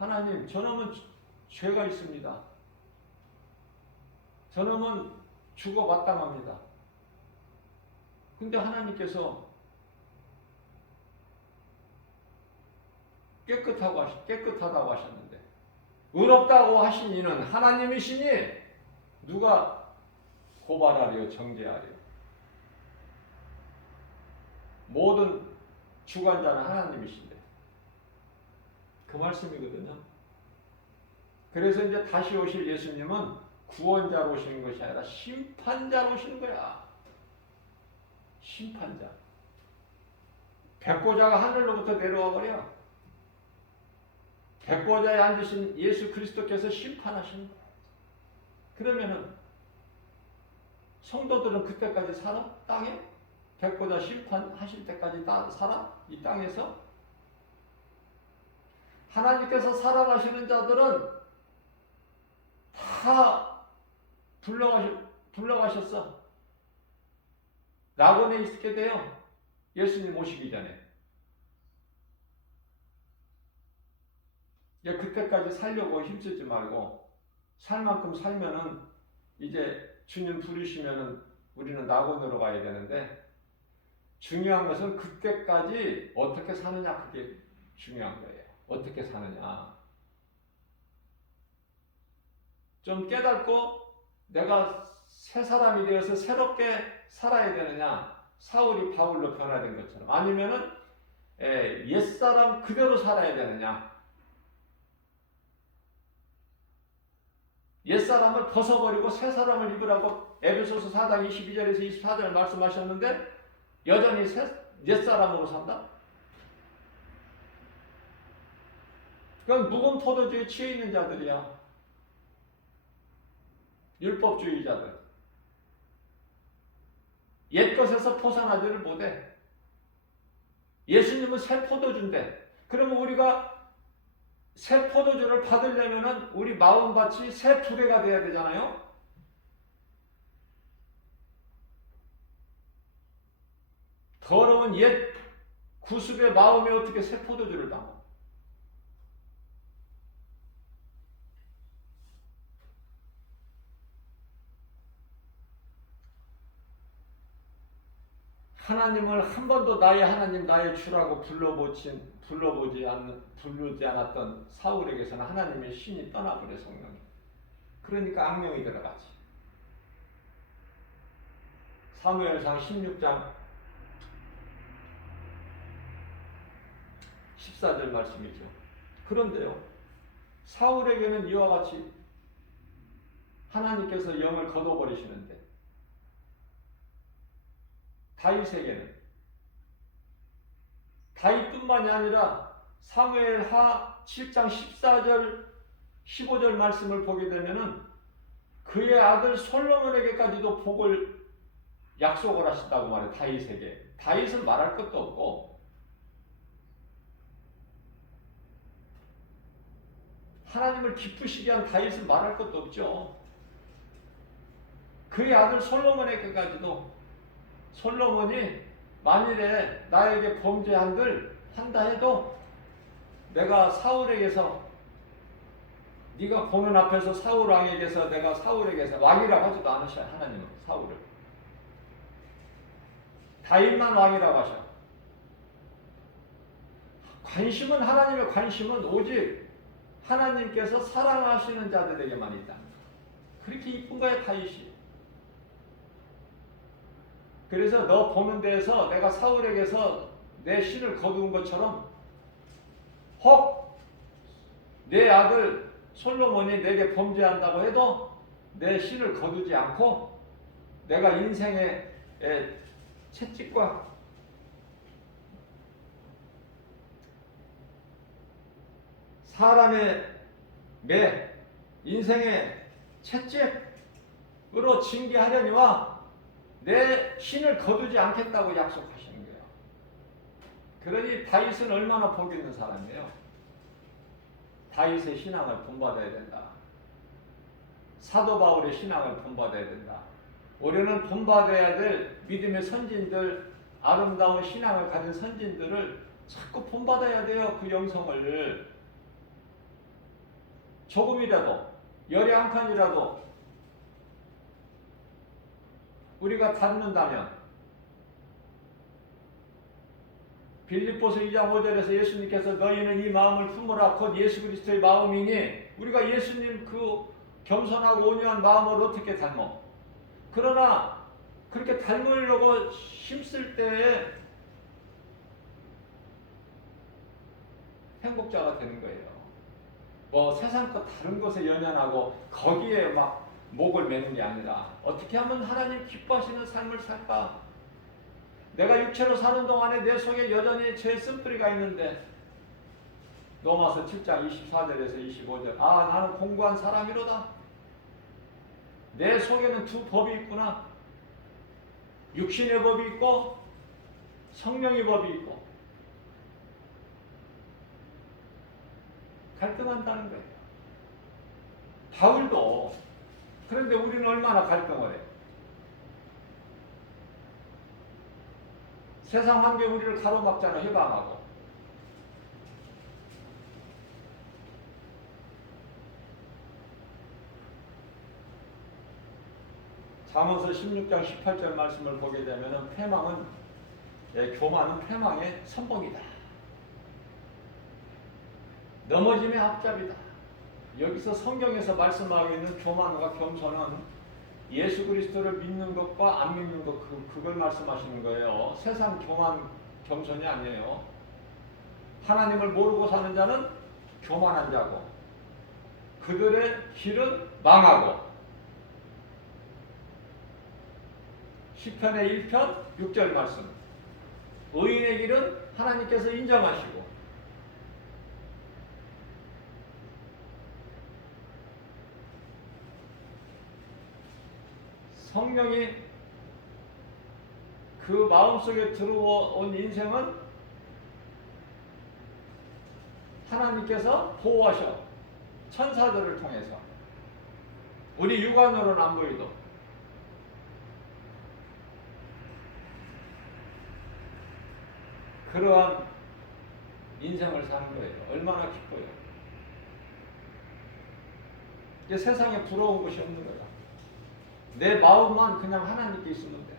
하나님, 저놈은 죄가 있습니다. 저놈은 죽어 마땅합니다. 근데 하나님께서 깨끗하다고 하셨는데, 의롭다고 하신 이는 하나님이시니 누가 고발하려 정죄하려? 모든 주관자는 하나님이신데, 그 말씀이거든요. 그래서 이제 다시 오실 예수님은 구원자로 오시는 것이 아니라 심판자로 오시는 거야. 심판자. 백보자가 하늘로부터 내려와 버려. 백보자에 앉으신 예수 그리스도께서 심판하시는 거야. 그러면은 성도들은 그때까지 살아? 땅에? 백보자 심판하실 때까지 살아? 이 땅에서? 하나님께서 살아가시는 자들은 다 불러가셨어. 낙원에 있게 돼요. 예수님 오시기 전에. 그때까지 살려고 힘쓰지 말고, 살 만큼 살면은 이제 주님 부르시면은 우리는 낙원으로 가야 되는데, 중요한 것은 그때까지 어떻게 사느냐, 그게 중요한 거예요. 어떻게 사느냐. 좀 깨닫고 내가 새 사람이 되어서 새롭게 살아야 되느냐, 사울이 바울로 변화된 것처럼, 아니면은 옛사람 그대로 살아야 되느냐, 옛사람을 벗어버리고 새 사람을 입으라고 에베소서 4장 22절에서 24절 말씀하셨는데 여전히 옛사람으로 산다? 그건 묵은 포도주에 취해 있는 자들이야. 율법주의자들. 옛것에서 벗어나지를 못해. 예수님은 새 포도주인데, 그러면 우리가 새 포도주를 받으려면 우리 마음밭이 새 부대가 돼야 되잖아요. 더러운 옛 구습의 마음에 어떻게 새 포도주를 담아? 하나님을 한 번도 나의 하나님, 나의 주라고 부르지 않았던 사울에게서는 하나님의 신이 떠나버려, 성령이. 그러니까 악명이 들어가지. 사무엘상 16장 14절 말씀이죠. 그런데요, 사울에게는 이와 같이 하나님께서 영을 거둬버리시는데, 다윗에게는. 다윗뿐만이 아니라 사무엘하 7장 14절 15절 말씀을 보게 되면은 그의 아들 솔로몬에게까지도 복을 약속을 하신다고 말해요. 다윗에게. 다윗은 말할 것도 없고 하나님을 기쁘시게 한 다윗은 말할 것도 없죠. 그의 아들 솔로몬에게까지도 솔로몬이 만일에 나에게 범죄한들 한다 해도 내가 사울에게서 네가 보는 앞에서 사울 왕에게서 내가 사울에게서 왕이라고 하지도 않으셔요. 하나님은 사울을 다윗만 왕이라고 하셔. 관심은 하나님의 관심은 오직 하나님께서 사랑하시는 자들에게만 있다. 그렇게 이쁜 거야 다윗이. 그래서 너 보는 데에서 내가 사울에게서 내 신을 거두은 것처럼 혹 내 아들 솔로몬이 내게 범죄한다고 해도 내 신을 거두지 않고 내가 인생의 채찍과 사람의 매 인생의 채찍으로 징계하려니와 내 신을 거두지 않겠다고 약속하시는 거예요. 그러니 다윗은 얼마나 복 있는 사람이에요. 다윗의 신앙을 본받아야 된다. 사도 바울의 신앙을 본받아야 된다. 우리는 본받아야 될 믿음의 선진들, 아름다운 신앙을 가진 선진들을 자꾸 본받아야 돼요. 그 영성을. 조금이라도, 열의 한 칸이라도 우리가 닮는다면 빌립보서 2장 5절에서 예수님께서 너희는 이 마음을 품으라 곧 예수 그리스도의 마음이니 우리가 예수님 그 겸손하고 온유한 마음을 어떻게 닮어? 그러나 그렇게 닮으려고 힘쓸 때에 행복자가 되는 거예요. 뭐 세상 것 다른 것에 연연하고 거기에 막 목을 매는 게 아니라 어떻게 하면 하나님 기뻐하시는 삶을 살까? 내가 육체로 사는 동안에 내 속에 여전히 죄 쓴뿌리가 있는데 로마서 7장 24절에서 25절 아 나는 공고한 사람이로다. 내 속에는 두 법이 있구나. 육신의 법이 있고 성령의 법이 있고 갈등한다는 거예요. 바울도 그런데 우리는 얼마나 갈등을 해. 세상 환경이 우리를 가로막잖아. 해방하고 잠언서 16장 18절 말씀을 보게 되면 패망은 교만은 패망의 선봉이다. 넘어짐의 앞잡이다. 여기서 성경에서 말씀하고 있는 교만과 겸손은 예수 그리스도를 믿는 것과 안 믿는 것 그걸 말씀하시는 거예요. 세상 교만 겸손이 아니에요. 하나님을 모르고 사는 자는 교만한 자고 그들의 길은 망하고 시편의 1편 6절 말씀 의인의 길은 하나님께서 인정하시고 성령이 그 마음속에 들어온 인생은 하나님께서 보호하셔. 천사들을 통해서. 우리 육안으로는 안 보이도. 그러한 인생을 사는 거예요. 얼마나 기뻐요. 이게 세상에 부러운 것이 없는 거야. 내 마음만 그냥 하나님께 있으면 돼.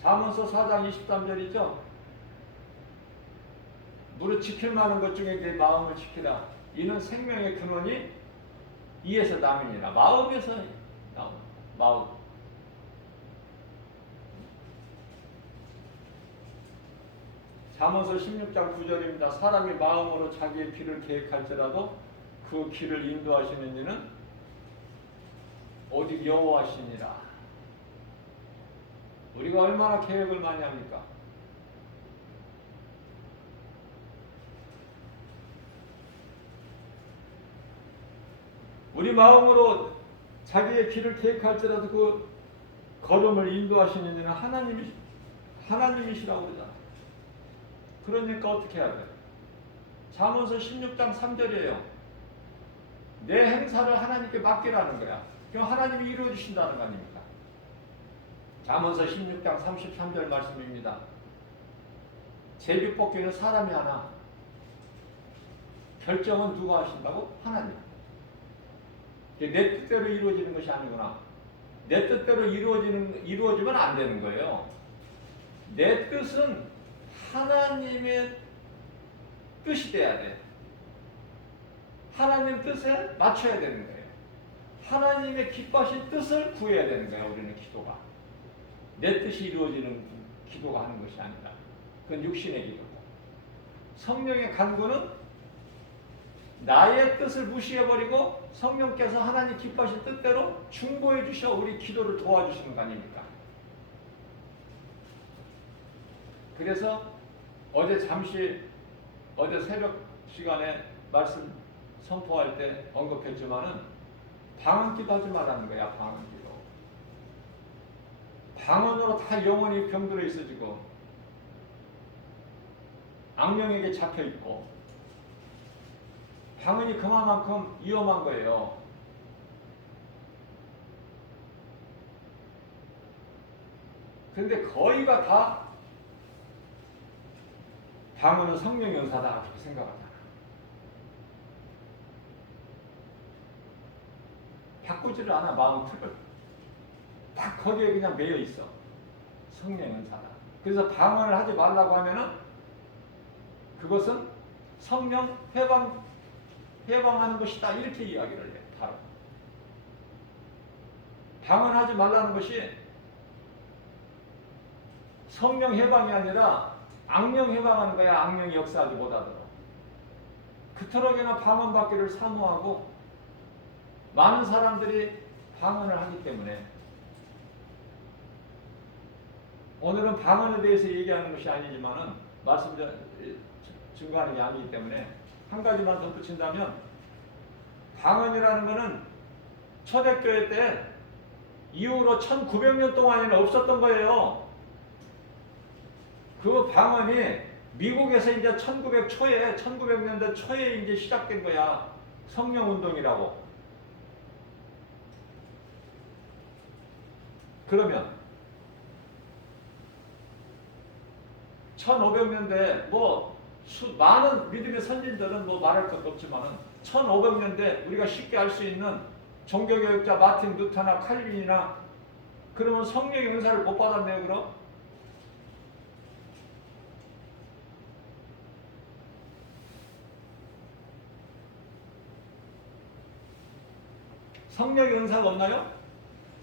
잠언서 4장 23절이죠. 무릇 지킬 만한 것 중에 내 마음을 지키라. 이는 생명의 근원이 이에서 남이니라. 마음에서 나온 마음. 잠언서 16장 9절입니다. 사람이 마음으로 자기의 길을 계획할지라도 그 길을 인도하시는 이는 오직 여호와시니라. 우리가 얼마나 계획을 많이 합니까? 우리 마음으로 자기의 길을 계획할지라도 그 걸음을 인도하시는 이는 하나님이시라고 그러잖아. 그러니까 어떻게 해야 돼? 잠언서 16장 3절이에요. 내 행사를 하나님께 맡기라는 거야. 그럼 하나님이 이루어 주신다는 거 아닙니까? 잠언서 16장 33절 말씀입니다. 제비 뽑기는 사람이 하나, 결정은 누가 하신다고? 하나님. 내 뜻대로 이루어지는 것이 아니구나. 내 뜻대로 이루어지면 안 되는 거예요. 내 뜻은 하나님의 뜻이 돼야 돼. 하나님 뜻에 맞춰야 되는 거예요. 하나님의 기뻐하신 뜻을 구해야 되는 거예요. 우리는 기도가. 내 뜻이 이루어지는 기도가 하는 것이 아니라. 그건 육신의 기도고. 성령의 간구는 나의 뜻을 무시해버리고 성령께서 하나님 기뻐하신 뜻대로 중보해 주셔 우리 기도를 도와주시는 거 아닙니까? 그래서 어제 새벽 시간에 말씀 선포할 때 언급했지만은 방언기도 하지 말라는 거야. 방언기도. 방언으로 다 영혼이 병들어 있어지고 악령에게 잡혀 있고 방언이 그만큼 위험한 거예요. 그런데 거의가 다 방언은 성령 연사다 그렇게 생각한다. 바꾸지를 않아. 마음 틀을 딱 거기에 그냥 매여 있어. 성령 연사다. 그래서 방언을 하지 말라고 하면은 그것은 성령 해방하는 것이다 이렇게 이야기를 해. 바로 방언하지 말라는 것이 성령 해방이 아니라 악령 해방하는 거야. 악령이 역사하지 못하도록. 그토록이나 방언 받기를 사모하고 많은 사람들이 방언을 하기 때문에 오늘은 방언에 대해서 얘기하는 것이 아니지만은 말씀 증거하는 게 아니기 때문에 한 가지만 덧붙인다면 방언이라는 것은 초대교회 때 이후로 1900년 동안에는 없었던 거예요. 그 방언이 미국에서 이제 1900년대 초에 이제 시작된 거야. 성령운동이라고. 그러면 1500년대 많은 믿음의 선진들은 말할 것도 없지만은 1500년대 우리가 쉽게 알 수 있는 종교교육자 마틴 루터나 칼빈이나 그러면 성령의 은사를 못 받았네요. 그럼 성령의 은사가 없나요?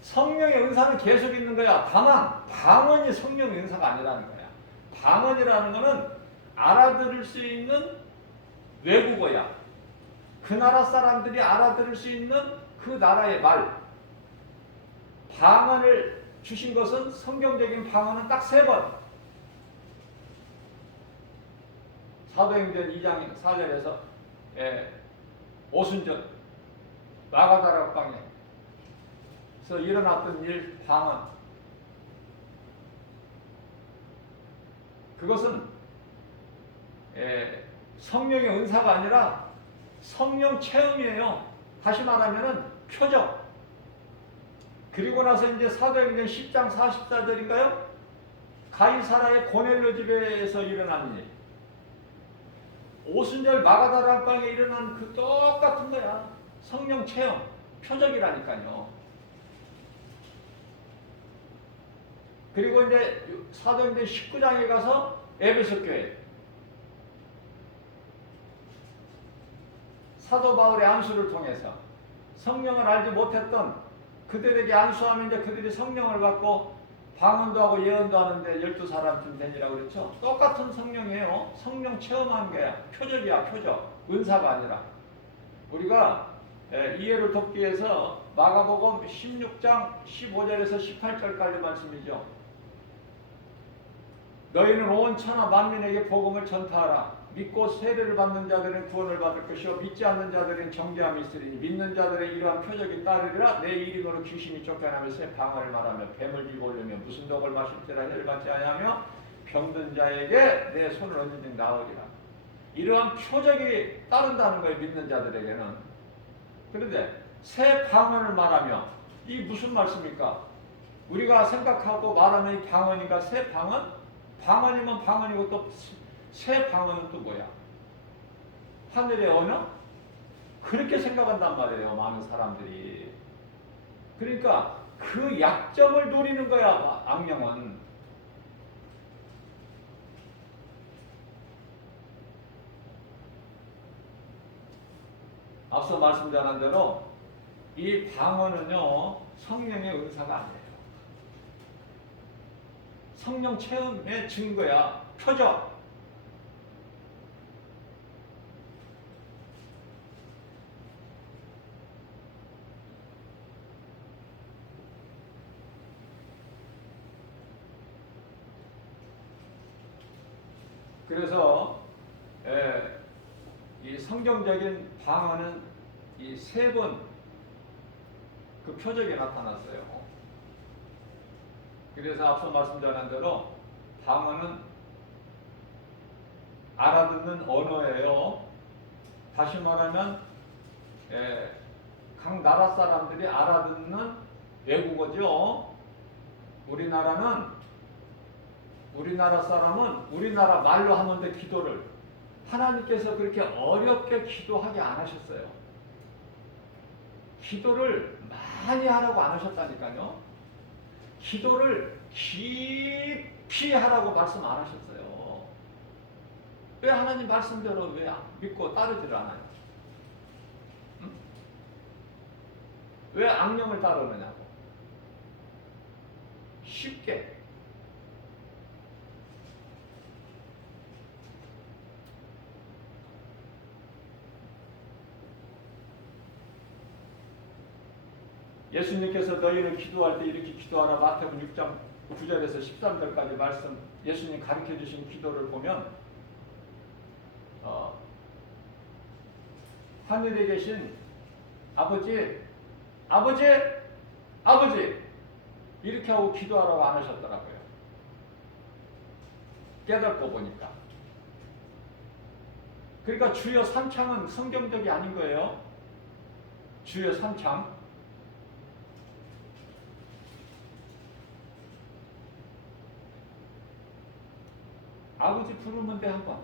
성령의 은사는 계속 있는 거야. 다만 방언이 성령의 은사가 아니라는 거야. 방언이라는 거는 알아들을 수 있는 외국어야. 그 나라 사람들이 알아들을 수 있는 그 나라의 말. 방언을 주신 것은 성경적인 방언은 딱 3번. 사도행전 2장 4절에서 오순절 마가다라 방에서 일어났던 일 방언. 그것은 성령의 은사가 아니라 성령 체험이에요. 다시 말하면은 표적. 그리고 나서 이제 사도행전 10장 44절인가요? 가이사라의 고넬료 집에서 일어난 일. 오순절 마가다라 방에 일어난 그 똑같은 거야. 성령 체험, 표적이라니까요. 그리고 이제 사도행전 19장에 가서 에베소 교회 사도 바울의 안수를 통해서 성령을 알지 못했던 그들에게 안수하면 이제 그들이 성령을 받고 방언도 하고 예언도 하는데 12사람쯤 되니라고 그랬죠. 똑같은 성령이에요. 성령 체험하는 거야. 표적이야. 표적. 은사가 아니라. 우리가 이해를 돕기 위해서 마가복음 16장 15절에서 18절까지 말씀이죠. 너희는 온 천하 만민에게 복음을 전파하라. 믿고 세례를 받는 자들은 구원을 받을 것이요 믿지 않는 자들은 정죄함이 있으리니 믿는 자들의 이러한 표적이 따르리라. 내 이름으로 귀신이 쫓겨나며 새 방언을 말하며 뱀을 집어올리며 무슨 독을 마실지라 해를 받지 아니하며 병든 자에게 내 손을 얹은즉 나으리라. 이러한 표적이 따른다는 거예요, 믿는 자들에게는. 그런데 새 방언을 말하며 이 무슨 말씀입니까? 우리가 생각하고 말하는 이 방언인가 새 방언? 방언이면 방언이고 또 새 방언은 또 뭐야? 하늘의 언어? 그렇게 생각한단 말이에요, 많은 사람들이. 그러니까 그 약점을 노리는 거야, 악령은. 앞서 말씀드린 대로 이 방언은요, 성령의 은사가 아니에요. 성령 체험의 증거야, 표적. 그래서 이 성경적인 방언은 이 세 번 그 표적이 나타났어요. 그래서 앞서 말씀드린 대로 방언은 알아듣는 언어예요. 다시 말하면 각 나라 사람들이 알아듣는 외국어죠. 우리나라 사람은 우리나라 말로 하는데 기도를 하나님께서 그렇게 어렵게 기도하게 안 하셨어요. 기도를 많이 하라고 안 하셨다니까요. 기도를 깊이 하라고 말씀 안 하셨어요. 왜 하나님 말씀대로 왜 믿고 따르지를 않아요? 응? 왜 악령을 따르느냐고. 쉽게. 예수님께서 너희는 기도할 때 이렇게 기도하라. 마태복음 6장 9절에서 13절까지 말씀 예수님 가르쳐 주신 기도를 보면 하늘에 계신 아버지 이렇게 하고 기도하라고 안 하셨더라고요. 깨닫고 보니까. 그러니까 주여 삼창은 성경적이 아닌 거예요. 주여 삼창. 아버지 부르면 돼 한번.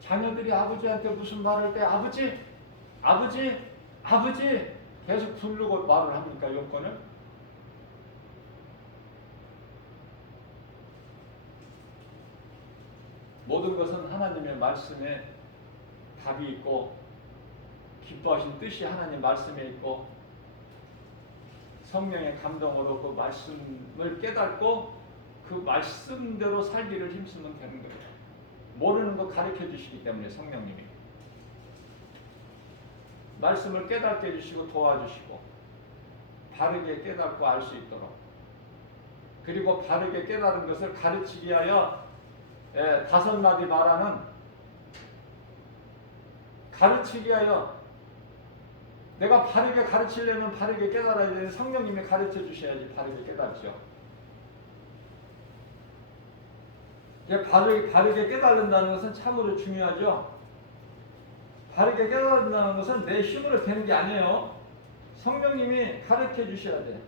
자녀들이 아버지한테 무슨 말을 때 아버지 계속 부르고 말을 합니까? 용건을? 모든 것은 하나님의 말씀에 답이 있고 기뻐하신 뜻이 하나님 말씀에 있고 성령의 감동으로 그 말씀을 깨닫고 그 말씀대로 살기를 힘쓰면 되는 거예요. 모르는 거 가르쳐 주시기 때문에 성령님이 말씀을 깨닫게 해주시고 도와주시고 바르게 깨닫고 알 수 있도록, 그리고 바르게 깨달은 것을 가르치기 위하여 5마디 말하는, 가르치기 위하여 내가 바르게 가르치려면 바르게 깨달아야 되는 성령님이 가르쳐 주셔야지 바르게 깨닫죠. 바르게 깨달는다는 것은 참으로 중요하죠. 바르게 깨달는다는 것은 내 힘으로 되는 게 아니에요. 성령님이 가르쳐 주셔야 돼.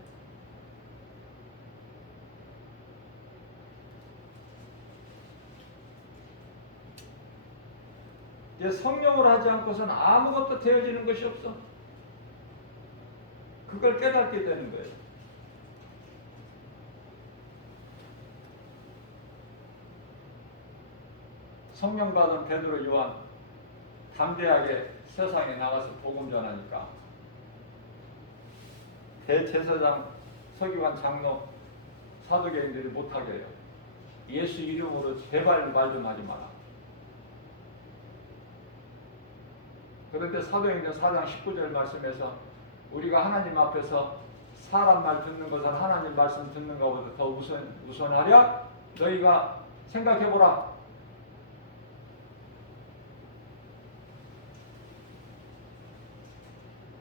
성령으로 하지 않고서는 아무것도 되어지는 것이 없어. 그걸 깨닫게 되는 거예요. 성령 받은 베드로, 요한 담대하게 세상에 나가서 복음 전하니까 대제사장, 서기관, 장로, 사도계인들이 못하게 해요. 예수 이름으로 제발 말 좀 하지 마라. 그런데 사도행전 4장 19절 말씀에서 우리가 하나님 앞에서 사람 말 듣는 것은 하나님 말씀 듣는 것보다 더 우선하랴? 너희가 생각해보라.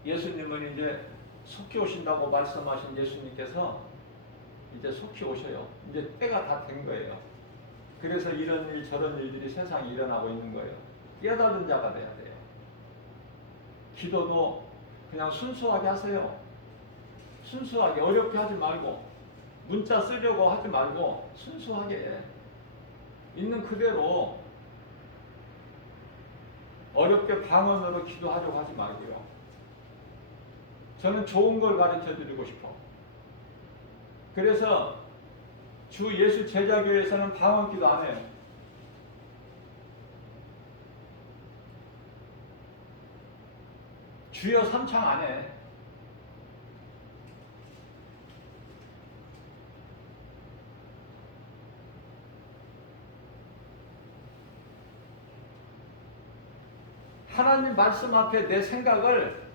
예수님은 이제 속히 오신다고 말씀하신 예수님께서 이제 속히 오셔요. 이제 때가 다 된 거예요. 그래서 이런 일 저런 일들이 세상에 일어나고 있는 거예요. 깨달은 자가 돼야 돼요. 기도도 그냥 순수하게 하세요. 순수하게, 어렵게 하지 말고, 문자 쓰려고 하지 말고 순수하게 있는 그대로, 어렵게 방언으로 기도하려고 하지 말고요. 저는 좋은 걸 가르쳐 드리고 싶어. 그래서 주 예수 제자교회에서는 방언 기도 안 해요. 주여 삼창 안 해. 하나님 말씀 앞에 내 생각을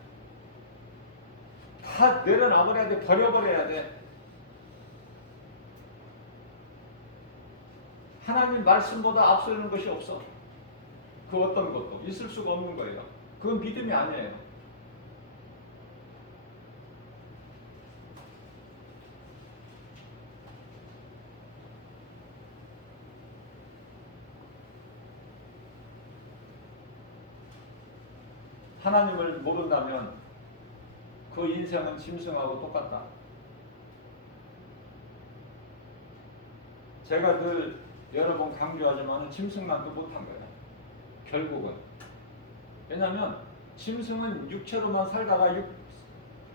다 내려놔버려야 돼. 버려버려야 돼. 하나님 말씀보다 앞서는 것이 없어. 그 어떤 것도 있을 수가 없는 거예요. 그건 믿음이 아니에요. 하나님을 모른다면 그 인생은 짐승하고 똑같다. 제가 늘 여러 번 강조하지만 짐승만도 못한 거예요. 결국은. 왜냐하면 짐승은 육체로만 살다가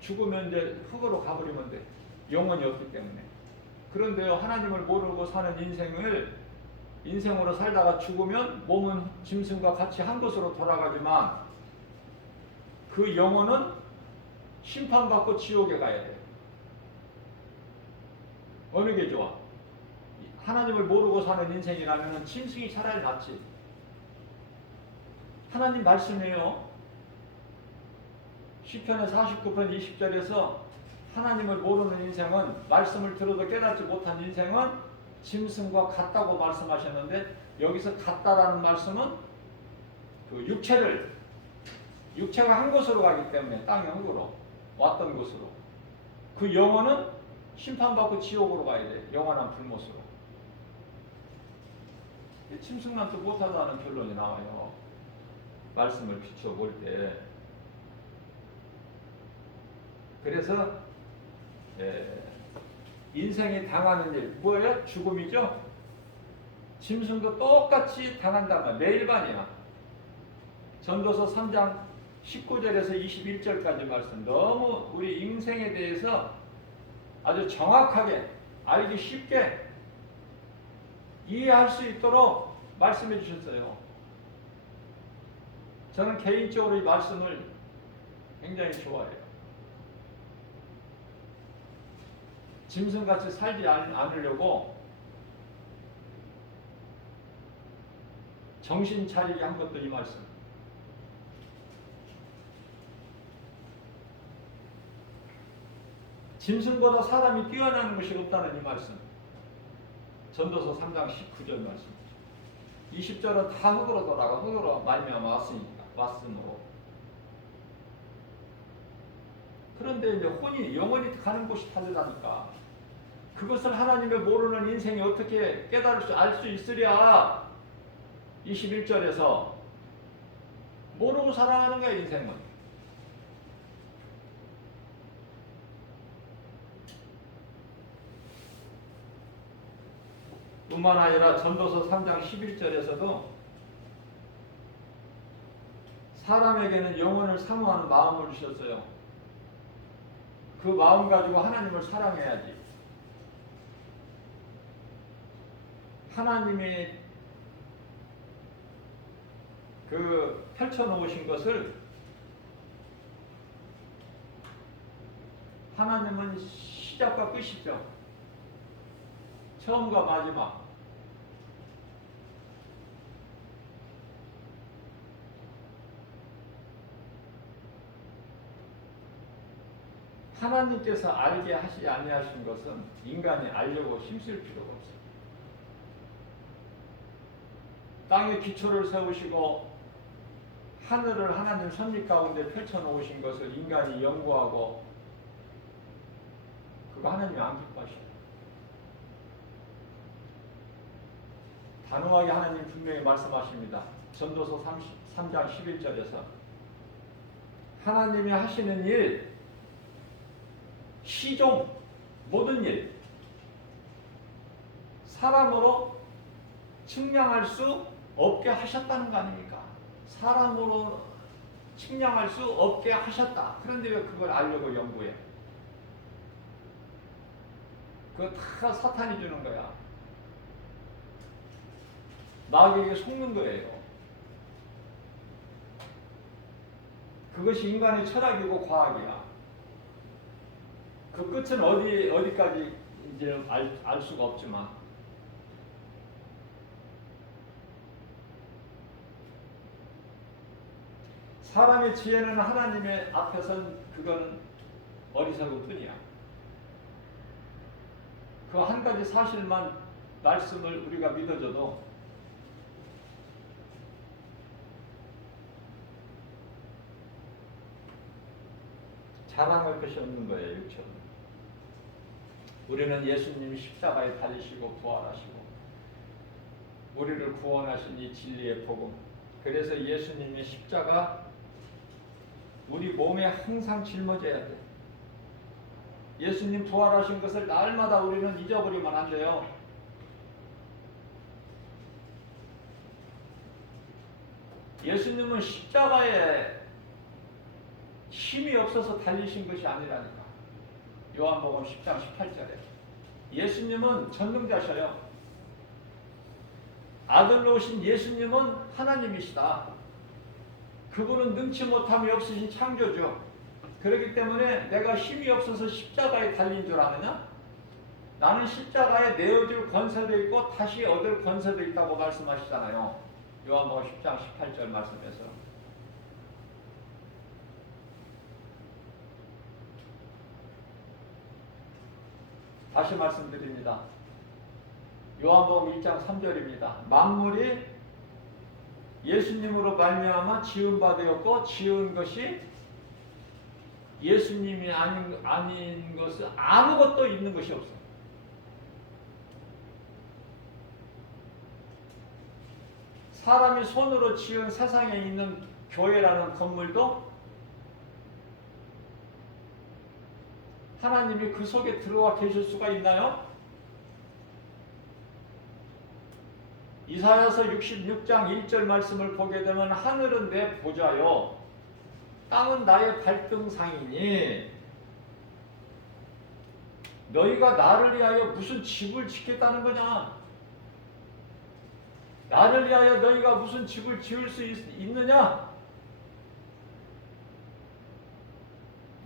죽으면 이제 흙으로 가버리면 돼. 영혼이 없기 때문에. 그런데요, 하나님을 모르고 사는 인생으로 살다가 죽으면 몸은 짐승과 같이 한 곳으로 돌아가지만 그 영혼은 심판받고 지옥에 가야 돼요. 어느 게 좋아? 하나님을 모르고 사는 인생이라면 짐승이 차라리 낫지. 하나님 말씀이에요. 시편의 49편 20절에서 하나님을 모르는 인생은, 말씀을 들어도 깨닫지 못한 인생은 짐승과 같다고 말씀하셨는데, 여기서 같다라는 말씀은 그 육체가 한 곳으로 가기 때문에, 땅의 흙으로 왔던 곳으로, 그 영혼은 심판받고 지옥으로 가야 돼. 영원한 불못으로. 짐승만 또 못하다는 결론이 나와요. 말씀을 비춰볼 때. 그래서 인생이 당하는 일 뭐예요? 죽음이죠. 짐승도 똑같이 당한단 말이야. 매일반이야. 전도서 3장 19절에서 21절까지 말씀, 너무 우리 인생에 대해서 아주 정확하게 알기 쉽게 이해할 수 있도록 말씀해 주셨어요. 저는 개인적으로 이 말씀을 굉장히 좋아해요. 짐승같이 살지 않으려고 정신 차리게 한 것도 이 말씀. 짐승보다 사람이 뛰어나는 것이 없다는 이 말씀. 전도서 3장 19절 말씀. 20절은 다 흙으로 돌아가, 흙으로 말미암아 왔으므로. 그런데 이제 영혼이 가는 곳이 다르다니까. 그것을 하나님을 모르는 인생이 어떻게 알 수 있으랴. 21절에서 모르고 살아가는 거야, 인생은. 뿐만 아니라 전도서 3장 11절에서도 사람에게는 영혼을 사모하는 마음을 주셨어요. 그 마음 가지고 하나님을 사랑해야지. 하나님이 그 펼쳐놓으신 것을, 하나님은 시작과 끝이죠. 처음과 마지막. 하나님께서 알게 하시지 아니하신 것은 인간이 알려고 힘쓸 필요가 없어요. 땅에 기초를 세우시고 하늘을 하나님 섭리 가운데 펼쳐놓으신 것을 인간이 연구하고 그거 하나님이 안 기뻐하셔요. 단호하게 하나님 분명히 말씀하십니다. 전도서 3장 11절에서 하나님이 하시는 일, 시종, 모든 일 사람으로 측량할 수 없게 하셨다는 거 아닙니까? 사람으로 측량할 수 없게 하셨다. 그런데 왜 그걸 알려고 연구해? 그거 다 사탄이 주는 거야. 마귀에게 속는 거예요. 그것이 인간의 철학이고 과학이야. 그 끝은 어디까지 이제 알 수가 없지만 사람의 지혜는 하나님의 앞에선 그건 어리석을 뿐이야. 그 한 가지 사실만 말씀을 우리가 믿어줘도 자랑할 것이 없는 거예요. 육체는. 우리는 예수님이 십자가에 달리시고 부활하시고 우리를 구원하신 이 진리의 복음, 그래서 예수님의 십자가 우리 몸에 항상 짊어져야 돼. 예수님 부활하신 것을 날마다 우리는 잊어버리면 안 돼요. 예수님은 십자가에 힘이 없어서 달리신 것이 아니라니까. 요한복음 10장 18절에 예수님은 전능자셔요. 아들로 오신 예수님은 하나님이시다. 그분은 능치 못함이 없으신 창조주. 그렇기 때문에 내가 힘이 없어서 십자가에 달린 줄 아느냐? 나는 십자가에 내어줄 권세도 있고 다시 얻을 권세도 있다고 말씀하시잖아요. 요한복음 10장 18절 말씀에서. 다시 말씀드립니다. 요한복음 1장 3절입니다. 만물이 예수님으로 말미암아 지은 바 되었고 지은 것이 예수님이 아닌 것은 아무것도 있는 것이 없어. 사람이 손으로 지은 세상에 있는 교회라는 건물도 하나님이 그 속에 들어와 계실 수가 있나요? 이사야서 66장 1절 말씀을 보게 되면 하늘은 내 보좌요 땅은 나의 발등상이니 너희가 나를 위하여 무슨 집을 짓겠다는 거냐? 나를 위하여 너희가 무슨 집을 지을 수 있느냐?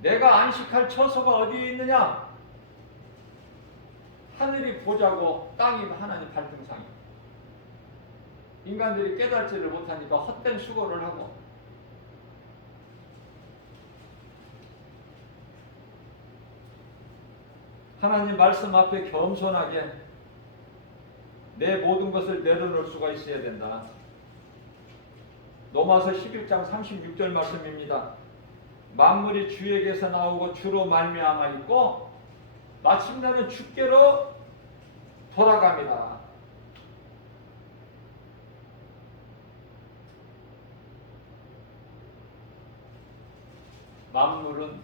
내가 안식할 처소가 어디에 있느냐? 하늘이 보좌고 땅이 하나님 발등상이야. 인간들이 깨달지를 못하니까 헛된 수고를 하고 하나님 말씀 앞에 겸손하게 내 모든 것을 내려놓을 수가 있어야 된다. 로마서 11장 36절 말씀입니다. 만물이 주에게서 나오고 주로 말미암아 있고 마침내는 주께로 돌아갑니다. 만물은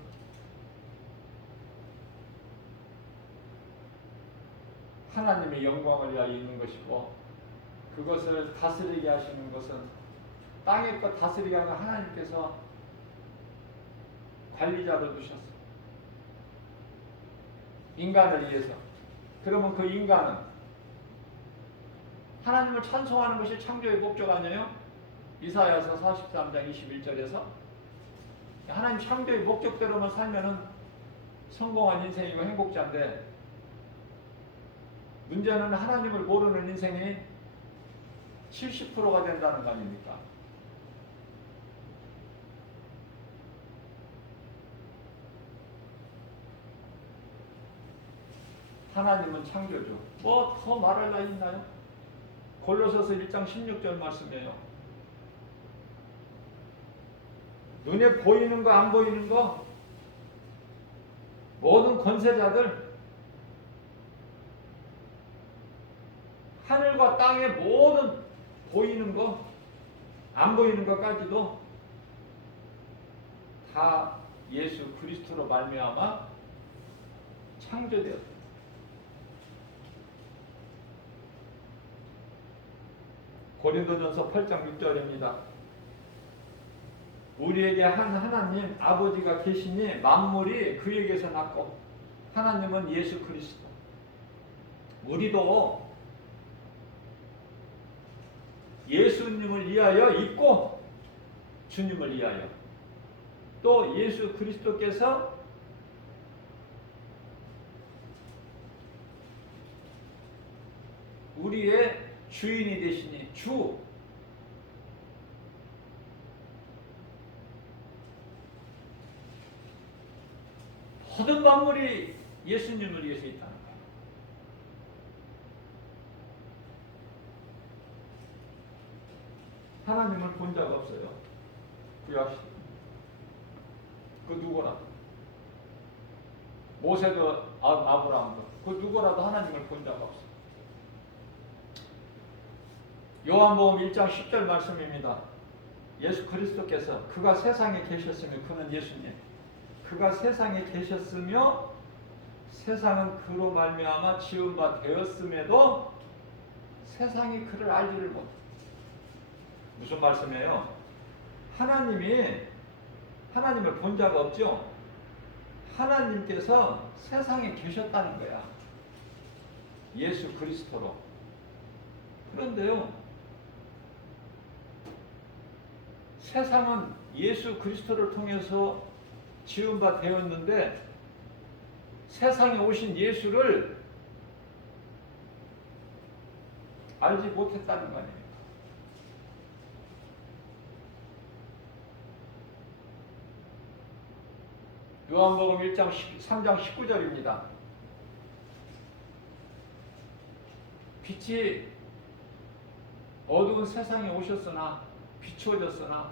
하나님의 영광을 위하여 있는 것이고 그것을 다스리게 하시는 것은 땅의 것 다스리게 하는 하나님께서 관리자를 두셨어. 인간을 위해서. 그러면 그 인간은 하나님을 찬송하는 것이 창조의 목적 아니에요? 이사야서 43장 21절에서 하나님 창조의 목적대로만 살면은 성공한 인생이고 행복자인데 문제는 하나님을 모르는 인생이 70%가 된다는 거 아닙니까? 하나님은 창조주. 뭐 더 말할 나위 있나요? 골로새서 1장 16절 말씀이에요. 눈에 보이는 거 안 보이는 거 모든 권세자들 하늘과 땅의 모든 보이는 거 안 보이는 것까지도 다 예수 그리스도로 말미암아 창조되었다. 고린도전서 8장 6절입니다. 우리에게 한 하나님 아버지가 계시니 만물이 그에게서 났고 하나님은 예수 그리스도. 우리도 예수님을 위하여 있고 주님을 위하여 또 예수 그리스도께서 우리의 주인이 되시니 주 모든 만물이 예수님을 위해서 있다는 거예요. 하나님을 본 적 없어요. 구약시대 그 누구라도 모세도 아브라함도 그 누구라도 하나님을 본 적 없어요. 요한복음 1장 10절 말씀입니다. 예수 그리스도께서 그가 세상에 계셨으며 그는 예수님 그가 세상에 계셨으며 세상은 그로 말미암아 지은 바 되었음에도 세상이 그를 알지를 못해. 무슨 말씀이에요? 하나님을 본 적 없죠? 하나님께서 세상에 계셨다는 거야. 예수 그리스도로. 그런데요, 세상은 예수 그리스도를 통해서 지은 바 되었는데 세상에 오신 예수를 알지 못했다는 거 아닙니까? 요한복음 1장 3장 19절입니다. 빛이 어두운 세상에 오셨으나 비추어졌으나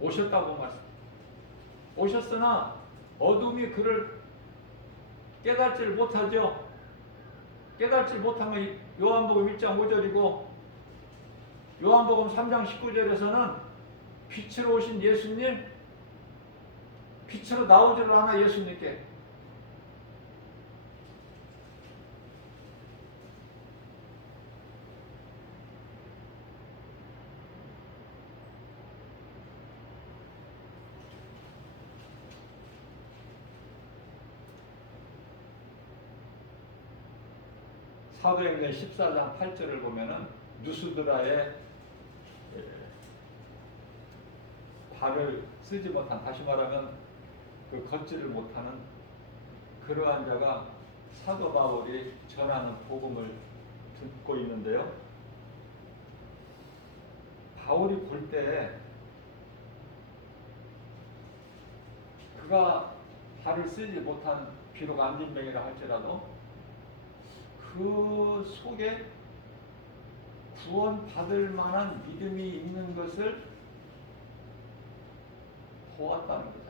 오셨다고 말씀. 오셨으나 어둠이 그를 깨닫지를 못하죠. 깨닫지 못한 건 요한복음 1장 5절이고 요한복음 3장 19절에서는 빛으로 오신 예수님, 빛으로 나오지를 않아 예수님께. 사도행전 14장 8절을 보면은 누스드라의 발을 쓰지 못한, 다시 말하면 그 걷지를 못하는 그러한 자가 사도 바울이 전하는 복음을 듣고 있는데요. 바울이 볼 때 그가 발을 쓰지 못한 비록 안진병이라 할지라도 그 속에 구원받을 만한 믿음이 있는 것을 보았다는 거잖아요.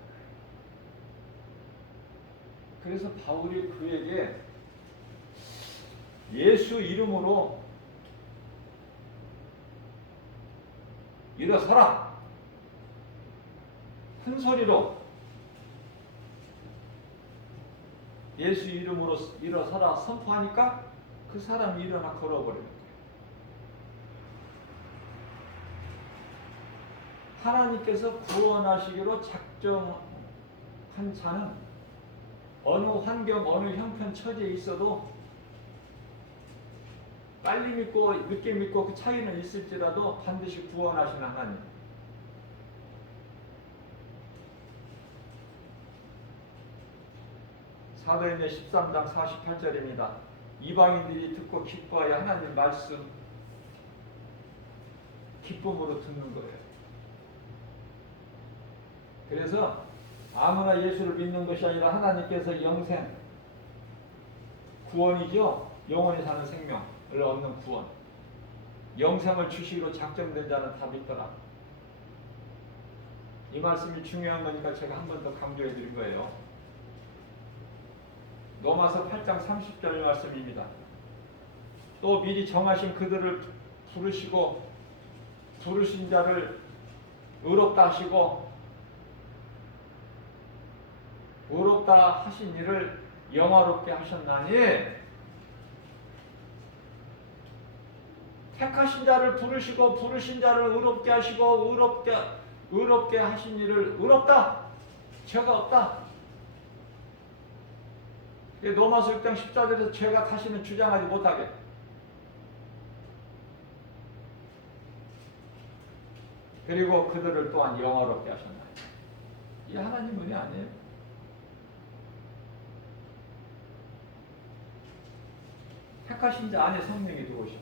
그래서 바울이 그에게 예수 이름으로 일어서라! 큰 소리로 예수 이름으로 일어서라 선포하니까 그 사람이 일어나 걸어버리는 거예요. 하나님께서 구원하시기로 작정한 자는 어느 환경, 어느 형편, 처지에 있어도 빨리 믿고 늦게 믿고 그 차이는 있을지라도 반드시 구원하시는 하나님. 사도행전 13장 48절입니다. 이방인들이 듣고 기뻐하여 하나님 말씀 기쁨으로 듣는 거예요. 그래서 아무나 예수를 믿는 것이 아니라 하나님께서 영생, 구원이죠. 영원히 사는 생명을 얻는 구원. 영생을 주시기로 작정된 자는 다 믿더라. 이 말씀이 중요한 거니까 제가 한 번 더 강조해 드린 거예요. 로마서 8장 30절 말씀입니다. 또 미리 정하신 그들을 부르시고 부르신 자를 의롭다 하시고 의롭다 하신 이를 영화롭게 하셨나니 택하신 자를 부르시고 부르신 자를 의롭게 하시고 의롭게 하신 이를 의롭다 죄가 없다. 로마서 6장 14절에서 죄가 다시는 주장하지 못하게 그리고 그들을 또한 영화롭게 하셨나니 이 하나님 은혜 아니에요? 택하신 자 안에 성령이 들어오셔.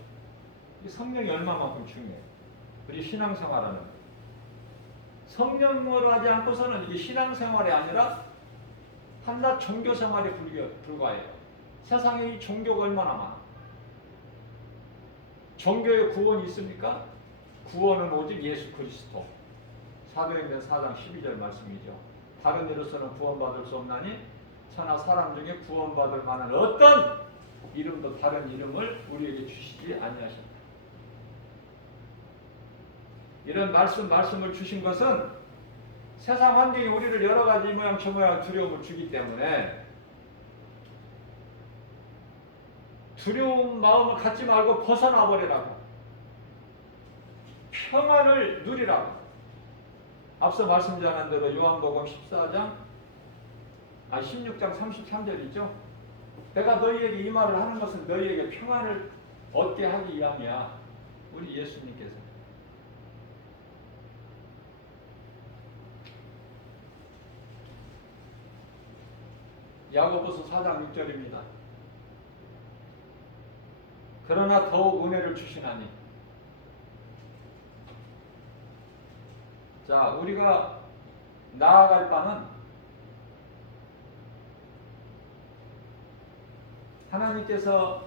이 성령이 얼마만큼 중요해요. 우리 신앙생활하는 성령으로 하지 않고서는 이게 신앙생활이 아니라 한낱 종교생활에 불과해요. 세상에 이 종교가 얼마나 많아. 종교에 구원이 있습니까? 구원은 오직 예수 그리스도. 사도행전 4장 12절 말씀이죠. 다른 이로서는 구원받을 수 없나니 천하 사람 중에 구원받을 만한 어떤 이름도 다른 이름을 우리에게 주시지 아니하신다. 이런 말씀을 주신 것은 세상 환경이 우리를 여러 가지 모양 저 모양 두려움을 주기 때문에 두려운 마음을 갖지 말고 벗어나 버리라고. 평안을 누리라고. 앞서 말씀드린 대로 요한복음 16장 33절이죠. 내가 너희에게 이 말을 하는 것은 너희에게 평안을 얻게 하기 위함이야. 우리 예수님께서. 야고보서 4장 6절입니다. 그러나 더욱 은혜를 주시나니. 자, 우리가 나아갈 바는 하나님께서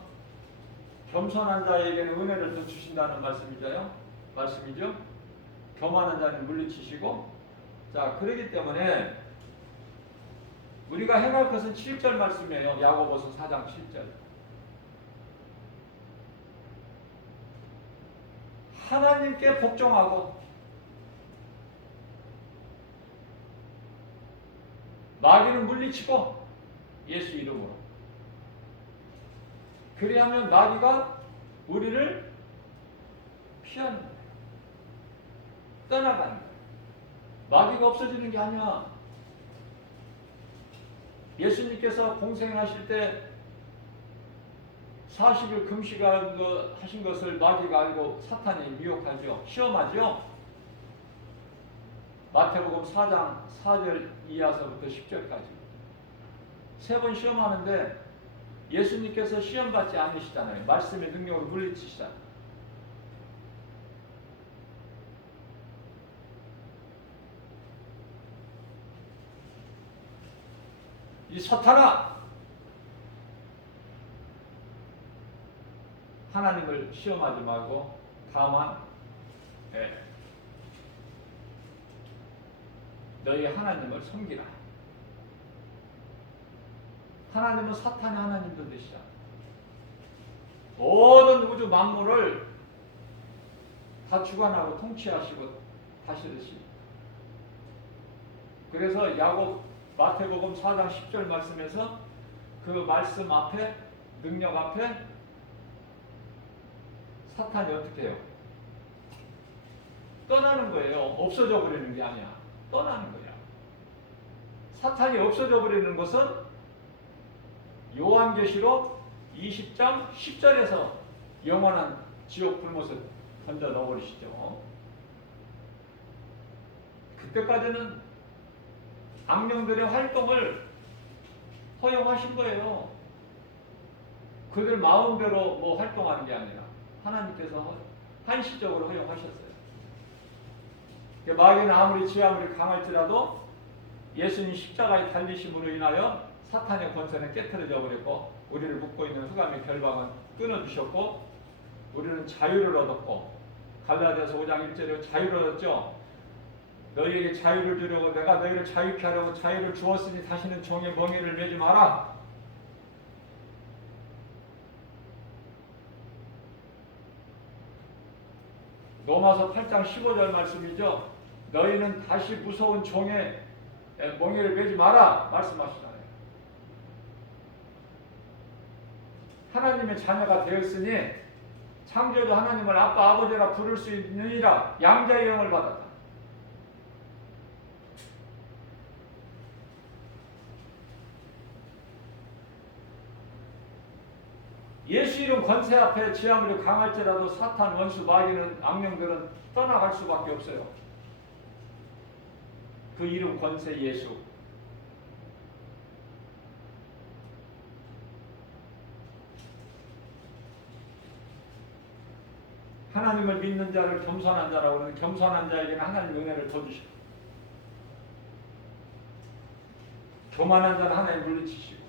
겸손한 자에게는 은혜를 더 주신다는 말씀이죠. 교만한 자는 물리치시고. 자, 그렇기 때문에 우리가 행할 것은 7절 말씀이에요. 야고보서 4장 7절. 하나님께 복종하고 마귀는 물리치고 예수 이름으로. 그리하면 마귀가 우리를 피하는 거예요. 떠나가는 거예요. 마귀가 없어지는 게 아니야. 예수님께서 공생하실 때 40일 금식하신 것을 마귀가 알고 사탄이 미혹하죠. 시험하죠. 마태복음 4장 4절 이하서부터 10절까지 3번 시험하는데 예수님께서 시험받지 않으시잖아요. 말씀의 능력으로 물리치시잖아요. 이 사탄아, 하나님을 시험하지 말고 다만 너희 하나님을 섬기라. 하나님은 사탄의 하나님도 되시잖아. 모든 우주 만물을 다 주관하고 통치하시고 다스리시. 그래서 마태복음 4장 10절 말씀에서 그 말씀 앞에, 능력 앞에 사탄이 어떻게 해요? 떠나는 거예요. 없어져 버리는 게 아니야. 떠나는 거야. 사탄이 없어져 버리는 것은 요한계시록 20장 10절에서 영원한 지옥 불못을 던져 넣어버리시죠. 그때까지는 악령들의 활동을 허용하신 거예요. 그들 마음대로 뭐 활동하는 게 아니라 하나님께서 한시적으로 허용하셨어요. 마귀는 아무리 지 아무리 강할지라도 예수님 십자가의 달리심으로 인하여 사탄의 권세는 깨트려져 버렸고 우리를 묶고 있는 흑암의 결박은 끊어주셨고 우리는 자유를 얻었고 갈라디아서 5장 1절에 자유를 얻었죠. 너희에게 자유를 주려고 내가 너희를 자유케 하려고 자유를 주었으니 다시는 종의 멍에를 매지 마라. 로마서 8장 15절 말씀이죠. 너희는 다시 무서운 종의 멍에를 매지 마라 말씀하시잖아요. 하나님의 자녀가 되었으니 창조주 하나님을 아빠 아버지라 부를 수 있느니라 양자의 영을 받았다. 예수 이름 권세 앞에 지 아무리 강할지라도 사탄 원수 마귀는 악령들은 떠나갈 수밖에 없어요. 그 이름 권세 예수. 하나님을 믿는 자를 겸손한 자라고 하는 겸손한 자에게는 하나님의 은혜를 더 주시고 교만한 자는 하나님 물리치시고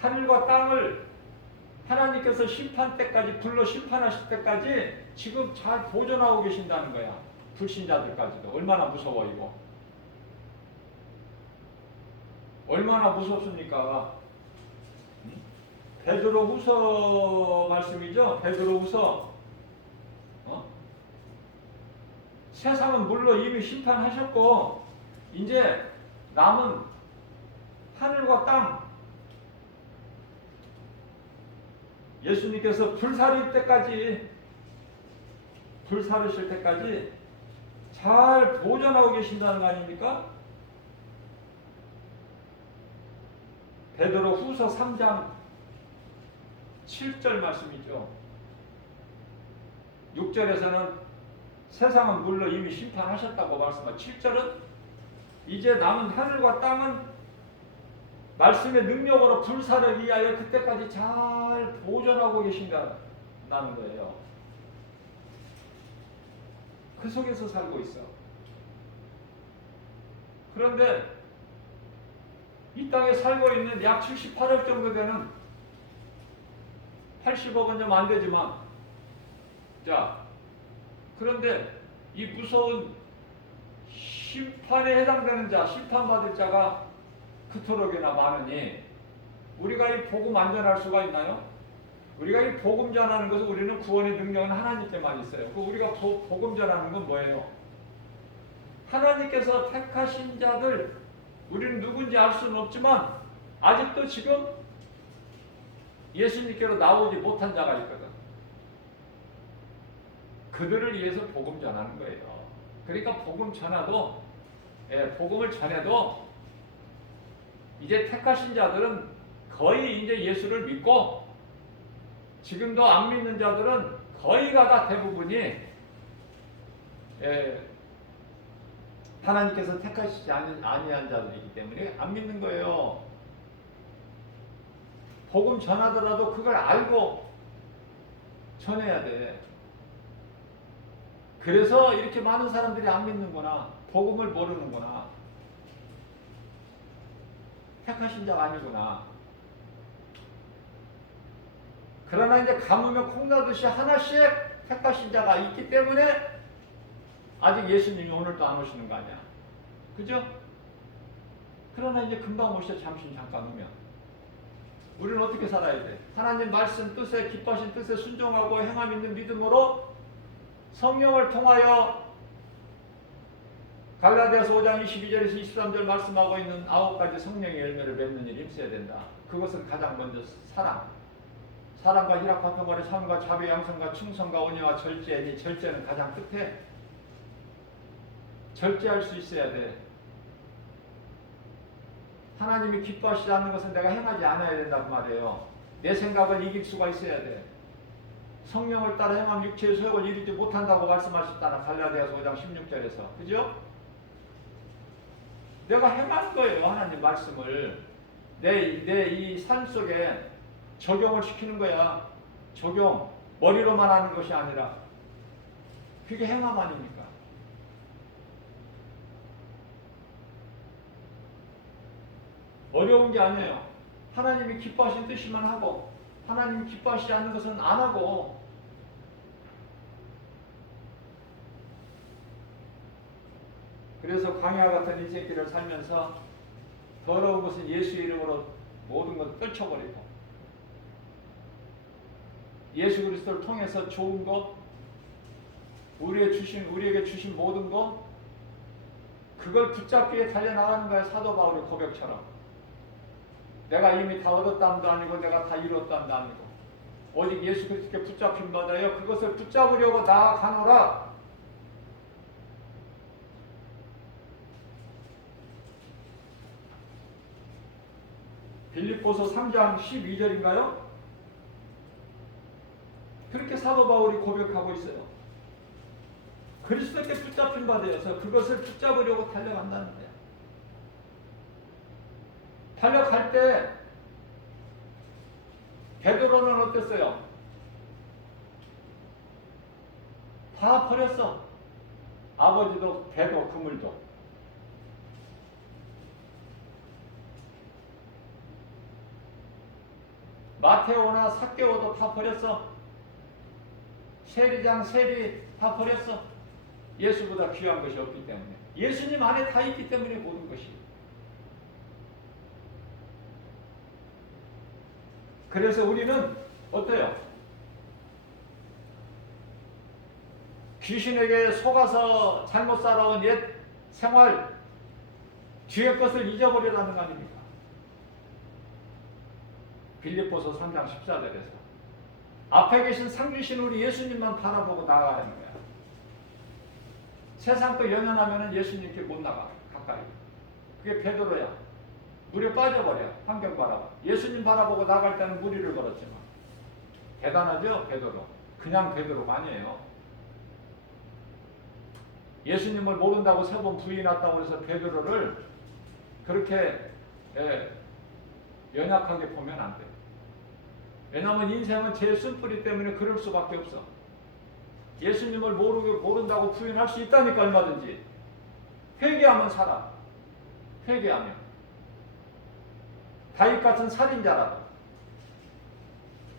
하늘과 땅을 하나님께서 심판 때까지 불러 심판하실 때까지 지금 잘 보존하고 계신다는 거야. 불신자들까지도. 얼마나 무서워 이거. 얼마나 무섭습니까? 베드로후서 말씀이죠. 베드로후서 세상은 물론 이미 심판하셨고 이제 남은 하늘과 땅 예수님께서 불사를 때까지 잘 보존하고 계신다는 거 아닙니까? 베드로후서 3장 7절 말씀이죠. 6절에서는 세상은 물론 이미 심판하셨다고 말씀하고 7절은 이제 남은 하늘과 땅은 말씀의 능력으로 불사를 위하여 그때까지 잘 보존하고 계신다는 거예요. 그 속에서 살고 있어. 그런데 이 땅에 살고 있는 약 78억 정도 되는 80억은 좀 안 되지만 자 그런데 이 무서운 심판에 해당되는 자, 심판받을 자가 그토록이나 많으니 우리가 이 복음 안 전할 수가 있나요? 우리가 이 복음 전하는 것은 우리는 구원의 능력은 하나님께만 있어요. 우리가 복음 전하는 건 뭐예요? 하나님께서 택하신 자들 우리는 누군지 알 수는 없지만 아직도 지금 예수님께로 나오지 못한 자가 있거든. 그들을 위해서 복음 전하는 거예요. 그러니까 복음을 전해도 이제 택하신 자들은 거의 이제 예수를 믿고 지금도 안 믿는 자들은 거의가 다 대부분이 하나님께서 택하시지 아니한 자들이기 때문에 안 믿는 거예요. 복음 전하더라도 그걸 알고 전해야 돼. 그래서 이렇게 많은 사람들이 안 믿는구나. 복음을 모르는구나. 택하신 자가 아니구나. 그러나 이제 가뭄에 콩나듯이 하나씩 택하신 자가 있기 때문에 아직 예수님이 오늘도 안 오시는 거 아니야. 그죠? 그러나 이제 금방 오셔. 잠깐 오면. 우리는 어떻게 살아야 돼? 하나님 말씀 뜻에 기뻐하신 뜻에 순종하고 행함 있는 믿음으로 성령을 통하여 갈라디아서 5장 22절에서 23절 말씀하고 있는 9가지 성령의 열매를 맺는 일에 힘써야 된다. 그것은 가장 먼저 사랑과 희락과 평화와 참과 자비 양성과 충성과 온유와 절제니 절제는 가장 끝에 절제할 수 있어야 돼. 하나님이 기뻐하시지 않는 것은 내가 행하지 않아야 된다 그 말이에요. 내 생각을 이길 수가 있어야 돼. 성령을 따라 행함 육체의 소욕을 이루지 못한다고 말씀하셨다나 갈라디아서 5장 16절에서. 그죠? 내가 행하는 거예요. 하나님 말씀을 내 이 삶 속에 적용을 시키는 거야. 적용. 머리로만 하는 것이 아니라 그게 행함 아닙니까? 어려운 게 아니에요. 하나님이 기뻐하신 뜻이만 하고 하나님 기뻐하시지 않는 것은 안 하고, 그래서 광야 같은 인생길을 살면서 더러운 것은 예수 이름으로 모든 것 떨쳐버리고, 예수 그리스도를 통해서 좋은 것, 우리에게 주신 모든 것, 그걸 붙잡기 위해 달려나가는 거야. 사도 바울의 고백처럼. 내가 이미 다 얻었다함도 아니고 내가 다 이뤘다함도 아니고 오직 예수 그리스도께 붙잡힌 바다여 그것을 붙잡으려고 나아가노라. 빌립보서 3장 12절인가요? 그렇게 사도 바울이 고백하고 있어요. 그리스도께 붙잡힌 바 되어서 그것을 붙잡으려고 달려간다는 거예요. 달려갈 때 베드로는 어땠어요? 다 버렸어. 아버지도 배도 그물도. 마테오나 삭개오도 다 버렸어. 세리장 세리 다 버렸어. 예수보다 귀한 것이 없기 때문에. 예수님 안에 다 있기 때문에 모든 것이. 그래서 우리는 어때요? 귀신에게 속아서 잘못 살아온 옛 생활, 뒤의 것을 잊어버리라는 거 아닙니까? 빌립보서 3장 14절에서 앞에 계신 상주신 우리 예수님만 바라보고 나아가는 거야. 세상 또 연연하면 예수님께 못 나가 가까이. 그게 베드로야. 물에 빠져버려. 환경 바라봐. 예수님 바라보고 나갈 때는 무리를 걸었지만 대단하죠 베드로. 그냥 베드로가 아니에요. 예수님을 모른다고 3번 부인했다고 해서 베드로를 그렇게 연약하게 보면 안 돼. 왜냐하면 인생은 제 쓴뿌리 때문에 그럴 수밖에 없어. 예수님을 모른다고 부인할 수 있다니까. 얼마든지 회개하면 살아. 회개하면 다윗 같은 살인자라도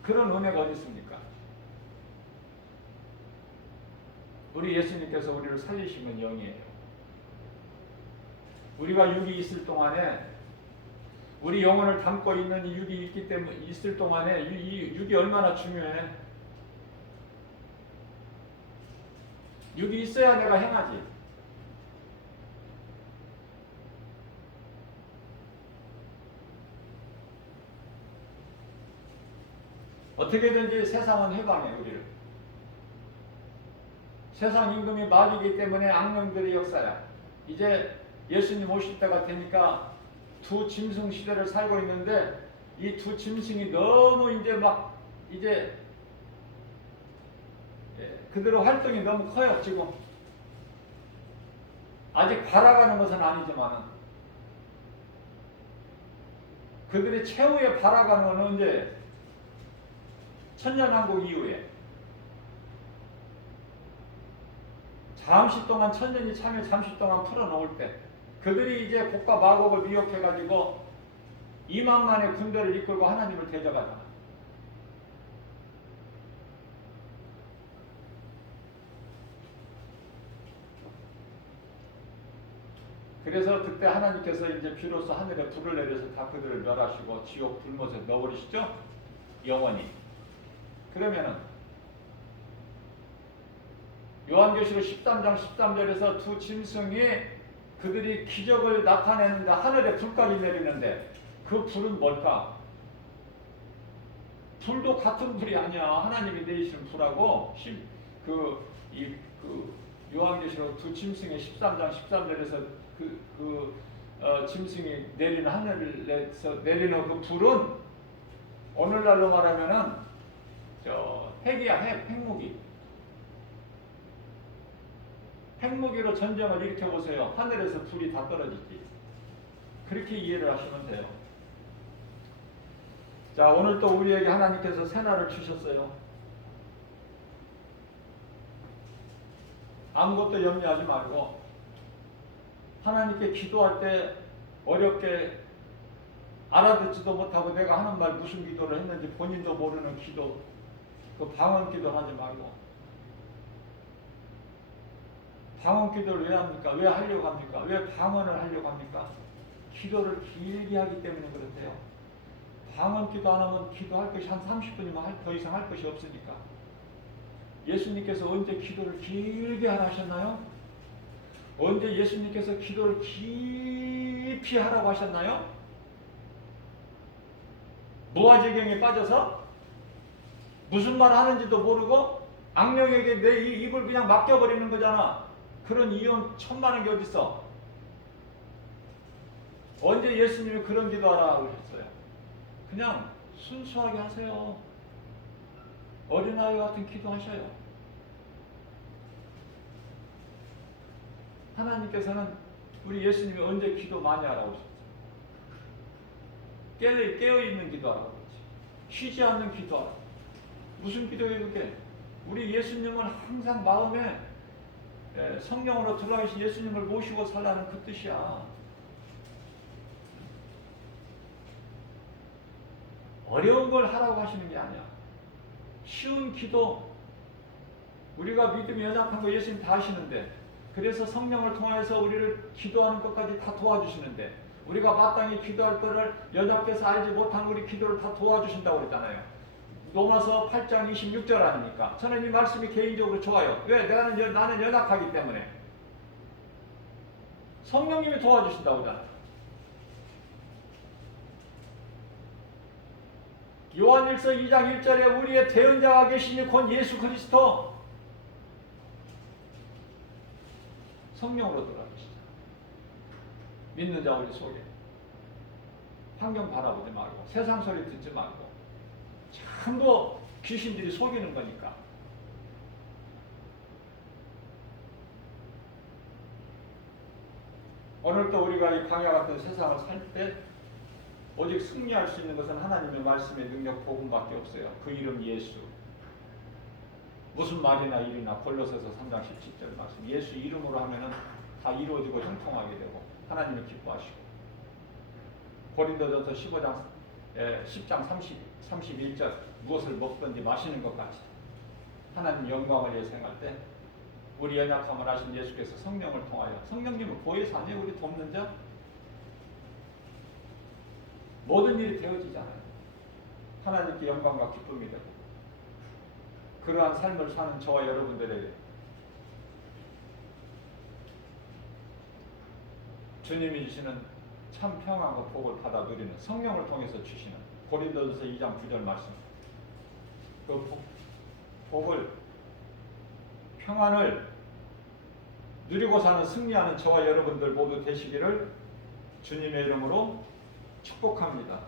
그런 은혜가 어디 있습니까? 우리 예수님께서 우리를 살리시면 영이에요. 우리가 육이 있을 동안에 우리 영혼을 담고 있는 이 육이 있기 때문에 있을 동안에 이 육이 얼마나 중요해. 육이 있어야 내가 행하지. 어떻게든지 세상은 해방해 우리를. 세상 임금이 마귀이기 때문에 악령들의 역사야. 이제 예수님 오실 때가 되니까 두 짐승 시대를 살고 있는데 이 두 짐승이 너무 이제 그들의 활동이 너무 커요. 지금 아직 발아가는 것은 아니지만 그들이 최후에 발아가는 건 언제? 천년왕국 이후에 잠시 동안 천년이 차면 잠시 동안 풀어놓을 때 그들이 이제 곡과 마곡을 미혹해가지고 2만만의 군대를 이끌고 하나님을 대적하잖아. 그래서 그때 하나님께서 이제 비로소 하늘에 불을 내려서 다 그들을 멸하시고 지옥 불못에 넣어버리시죠? 영원히. 그러면은 요한계시록 13장 13절에서 두 짐승이 그들이 기적을 나타내는데 하늘에 불까지 내리는데 그 불은 뭘까? 불도 같은 불이 아니야. 하나님이 내리시는 불하고 요한계시록 두 짐승의 13장 13절에서 짐승이 내리는 하늘에서 내리는 그 불은 오늘날로 말하면은 핵이야. 핵무기. 핵무기로 전쟁을 일으켜보세요. 하늘에서 불이 다 떨어지지. 그렇게 이해를 하시면 돼요. 자, 오늘 또 우리에게 하나님께서 새날을 주셨어요. 아무것도 염려하지 말고 하나님께 기도할 때 어렵게 알아듣지도 못하고 내가 하는 말 무슨 기도를 했는지 본인도 모르는 기도, 그 방언 기도를 하지 말고. 방언 기도를 왜 합니까? 왜 하려고 합니까? 왜 방언을 하려고 합니까? 기도를 길게 하기 때문에 그렇대요. 방언 기도 안 하면 기도할 것이 한 30분이면 더 이상 할 것이 없으니까. 예수님께서 언제 기도를 길게 하셨나요? 언제 예수님께서 기도를 깊이 하라고 하셨나요? 무아지경에 빠져서 무슨 말 하는지도 모르고 악령에게 내 입을 그냥 맡겨버리는 거잖아. 그런 이혼 천만한 게 어딨어? 언제 예수님이 그런 기도하라고 하셨어요? 그냥 순수하게 하세요. 어린아이 같은 기도하셔요. 하나님께서는 우리 예수님이 언제 기도 많이 하라고 하셨어요? 깨어있는 기도하라고 하지. 쉬지 않는 기도하라고. 무슨 기도예요 그게? 우리 예수님은 항상 마음에 성령으로 들어가신 예수님을 모시고 살라는 그 뜻이야. 어려운 걸 하라고 하시는 게 아니야. 쉬운 기도, 우리가 믿음이 연약한 거 예수님 다 하시는데, 그래서 성령을 통해서 우리를 기도하는 것까지 다 도와주시는데, 우리가 마땅히 기도할 거를 연약해서 알지 못한 우리 기도를 다 도와주신다고 그랬잖아요. 로마서 8장 26절 아닙니까? 저는 이 말씀이 개인적으로 좋아요. 왜? 나는 연약하기 때문에. 성령님이 도와주신다고 하잖아요. 요한일서 2장 1절에 우리의 대언자가 계시니 곧 예수 그리스도, 성령으로 돌아가시죠. 믿는 자 우리 속에. 환경 바라보지 말고 세상 소리 듣지 말고 전부 귀신들이 속이는 거니까. 오늘도 우리가 이 광야 같은 세상을 살 때 오직 승리할 수 있는 것은 하나님의 말씀의 능력 복음밖에 없어요. 그 이름 예수. 무슨 말이나 일이나 골로새서 3장 17절 말씀. 예수 이름으로 하면은 다 이루어지고 형통하게 되고 하나님을 기뻐하시고. 고린도전서 10장 31절 무엇을 먹든지 마시는 것 같이 하나님 영광을 위해 생각할 때 우리 연약함을 아신 예수께서 성령을 통하여, 성령님은 보혜사 아니에요? 우리 돕는 자? 모든 일이 되어지잖아요. 하나님께 영광과 기쁨이 되고 그러한 삶을 사는 저와 여러분들에게 주님이 주시는 참 평안과 복을 받아 누리는, 성령을 통해서 주시는 고린도전서 2장 9절 말씀, 그 복을, 평안을 누리고 사는, 승리하는 저와 여러분들 모두 되시기를 주님의 이름으로 축복합니다.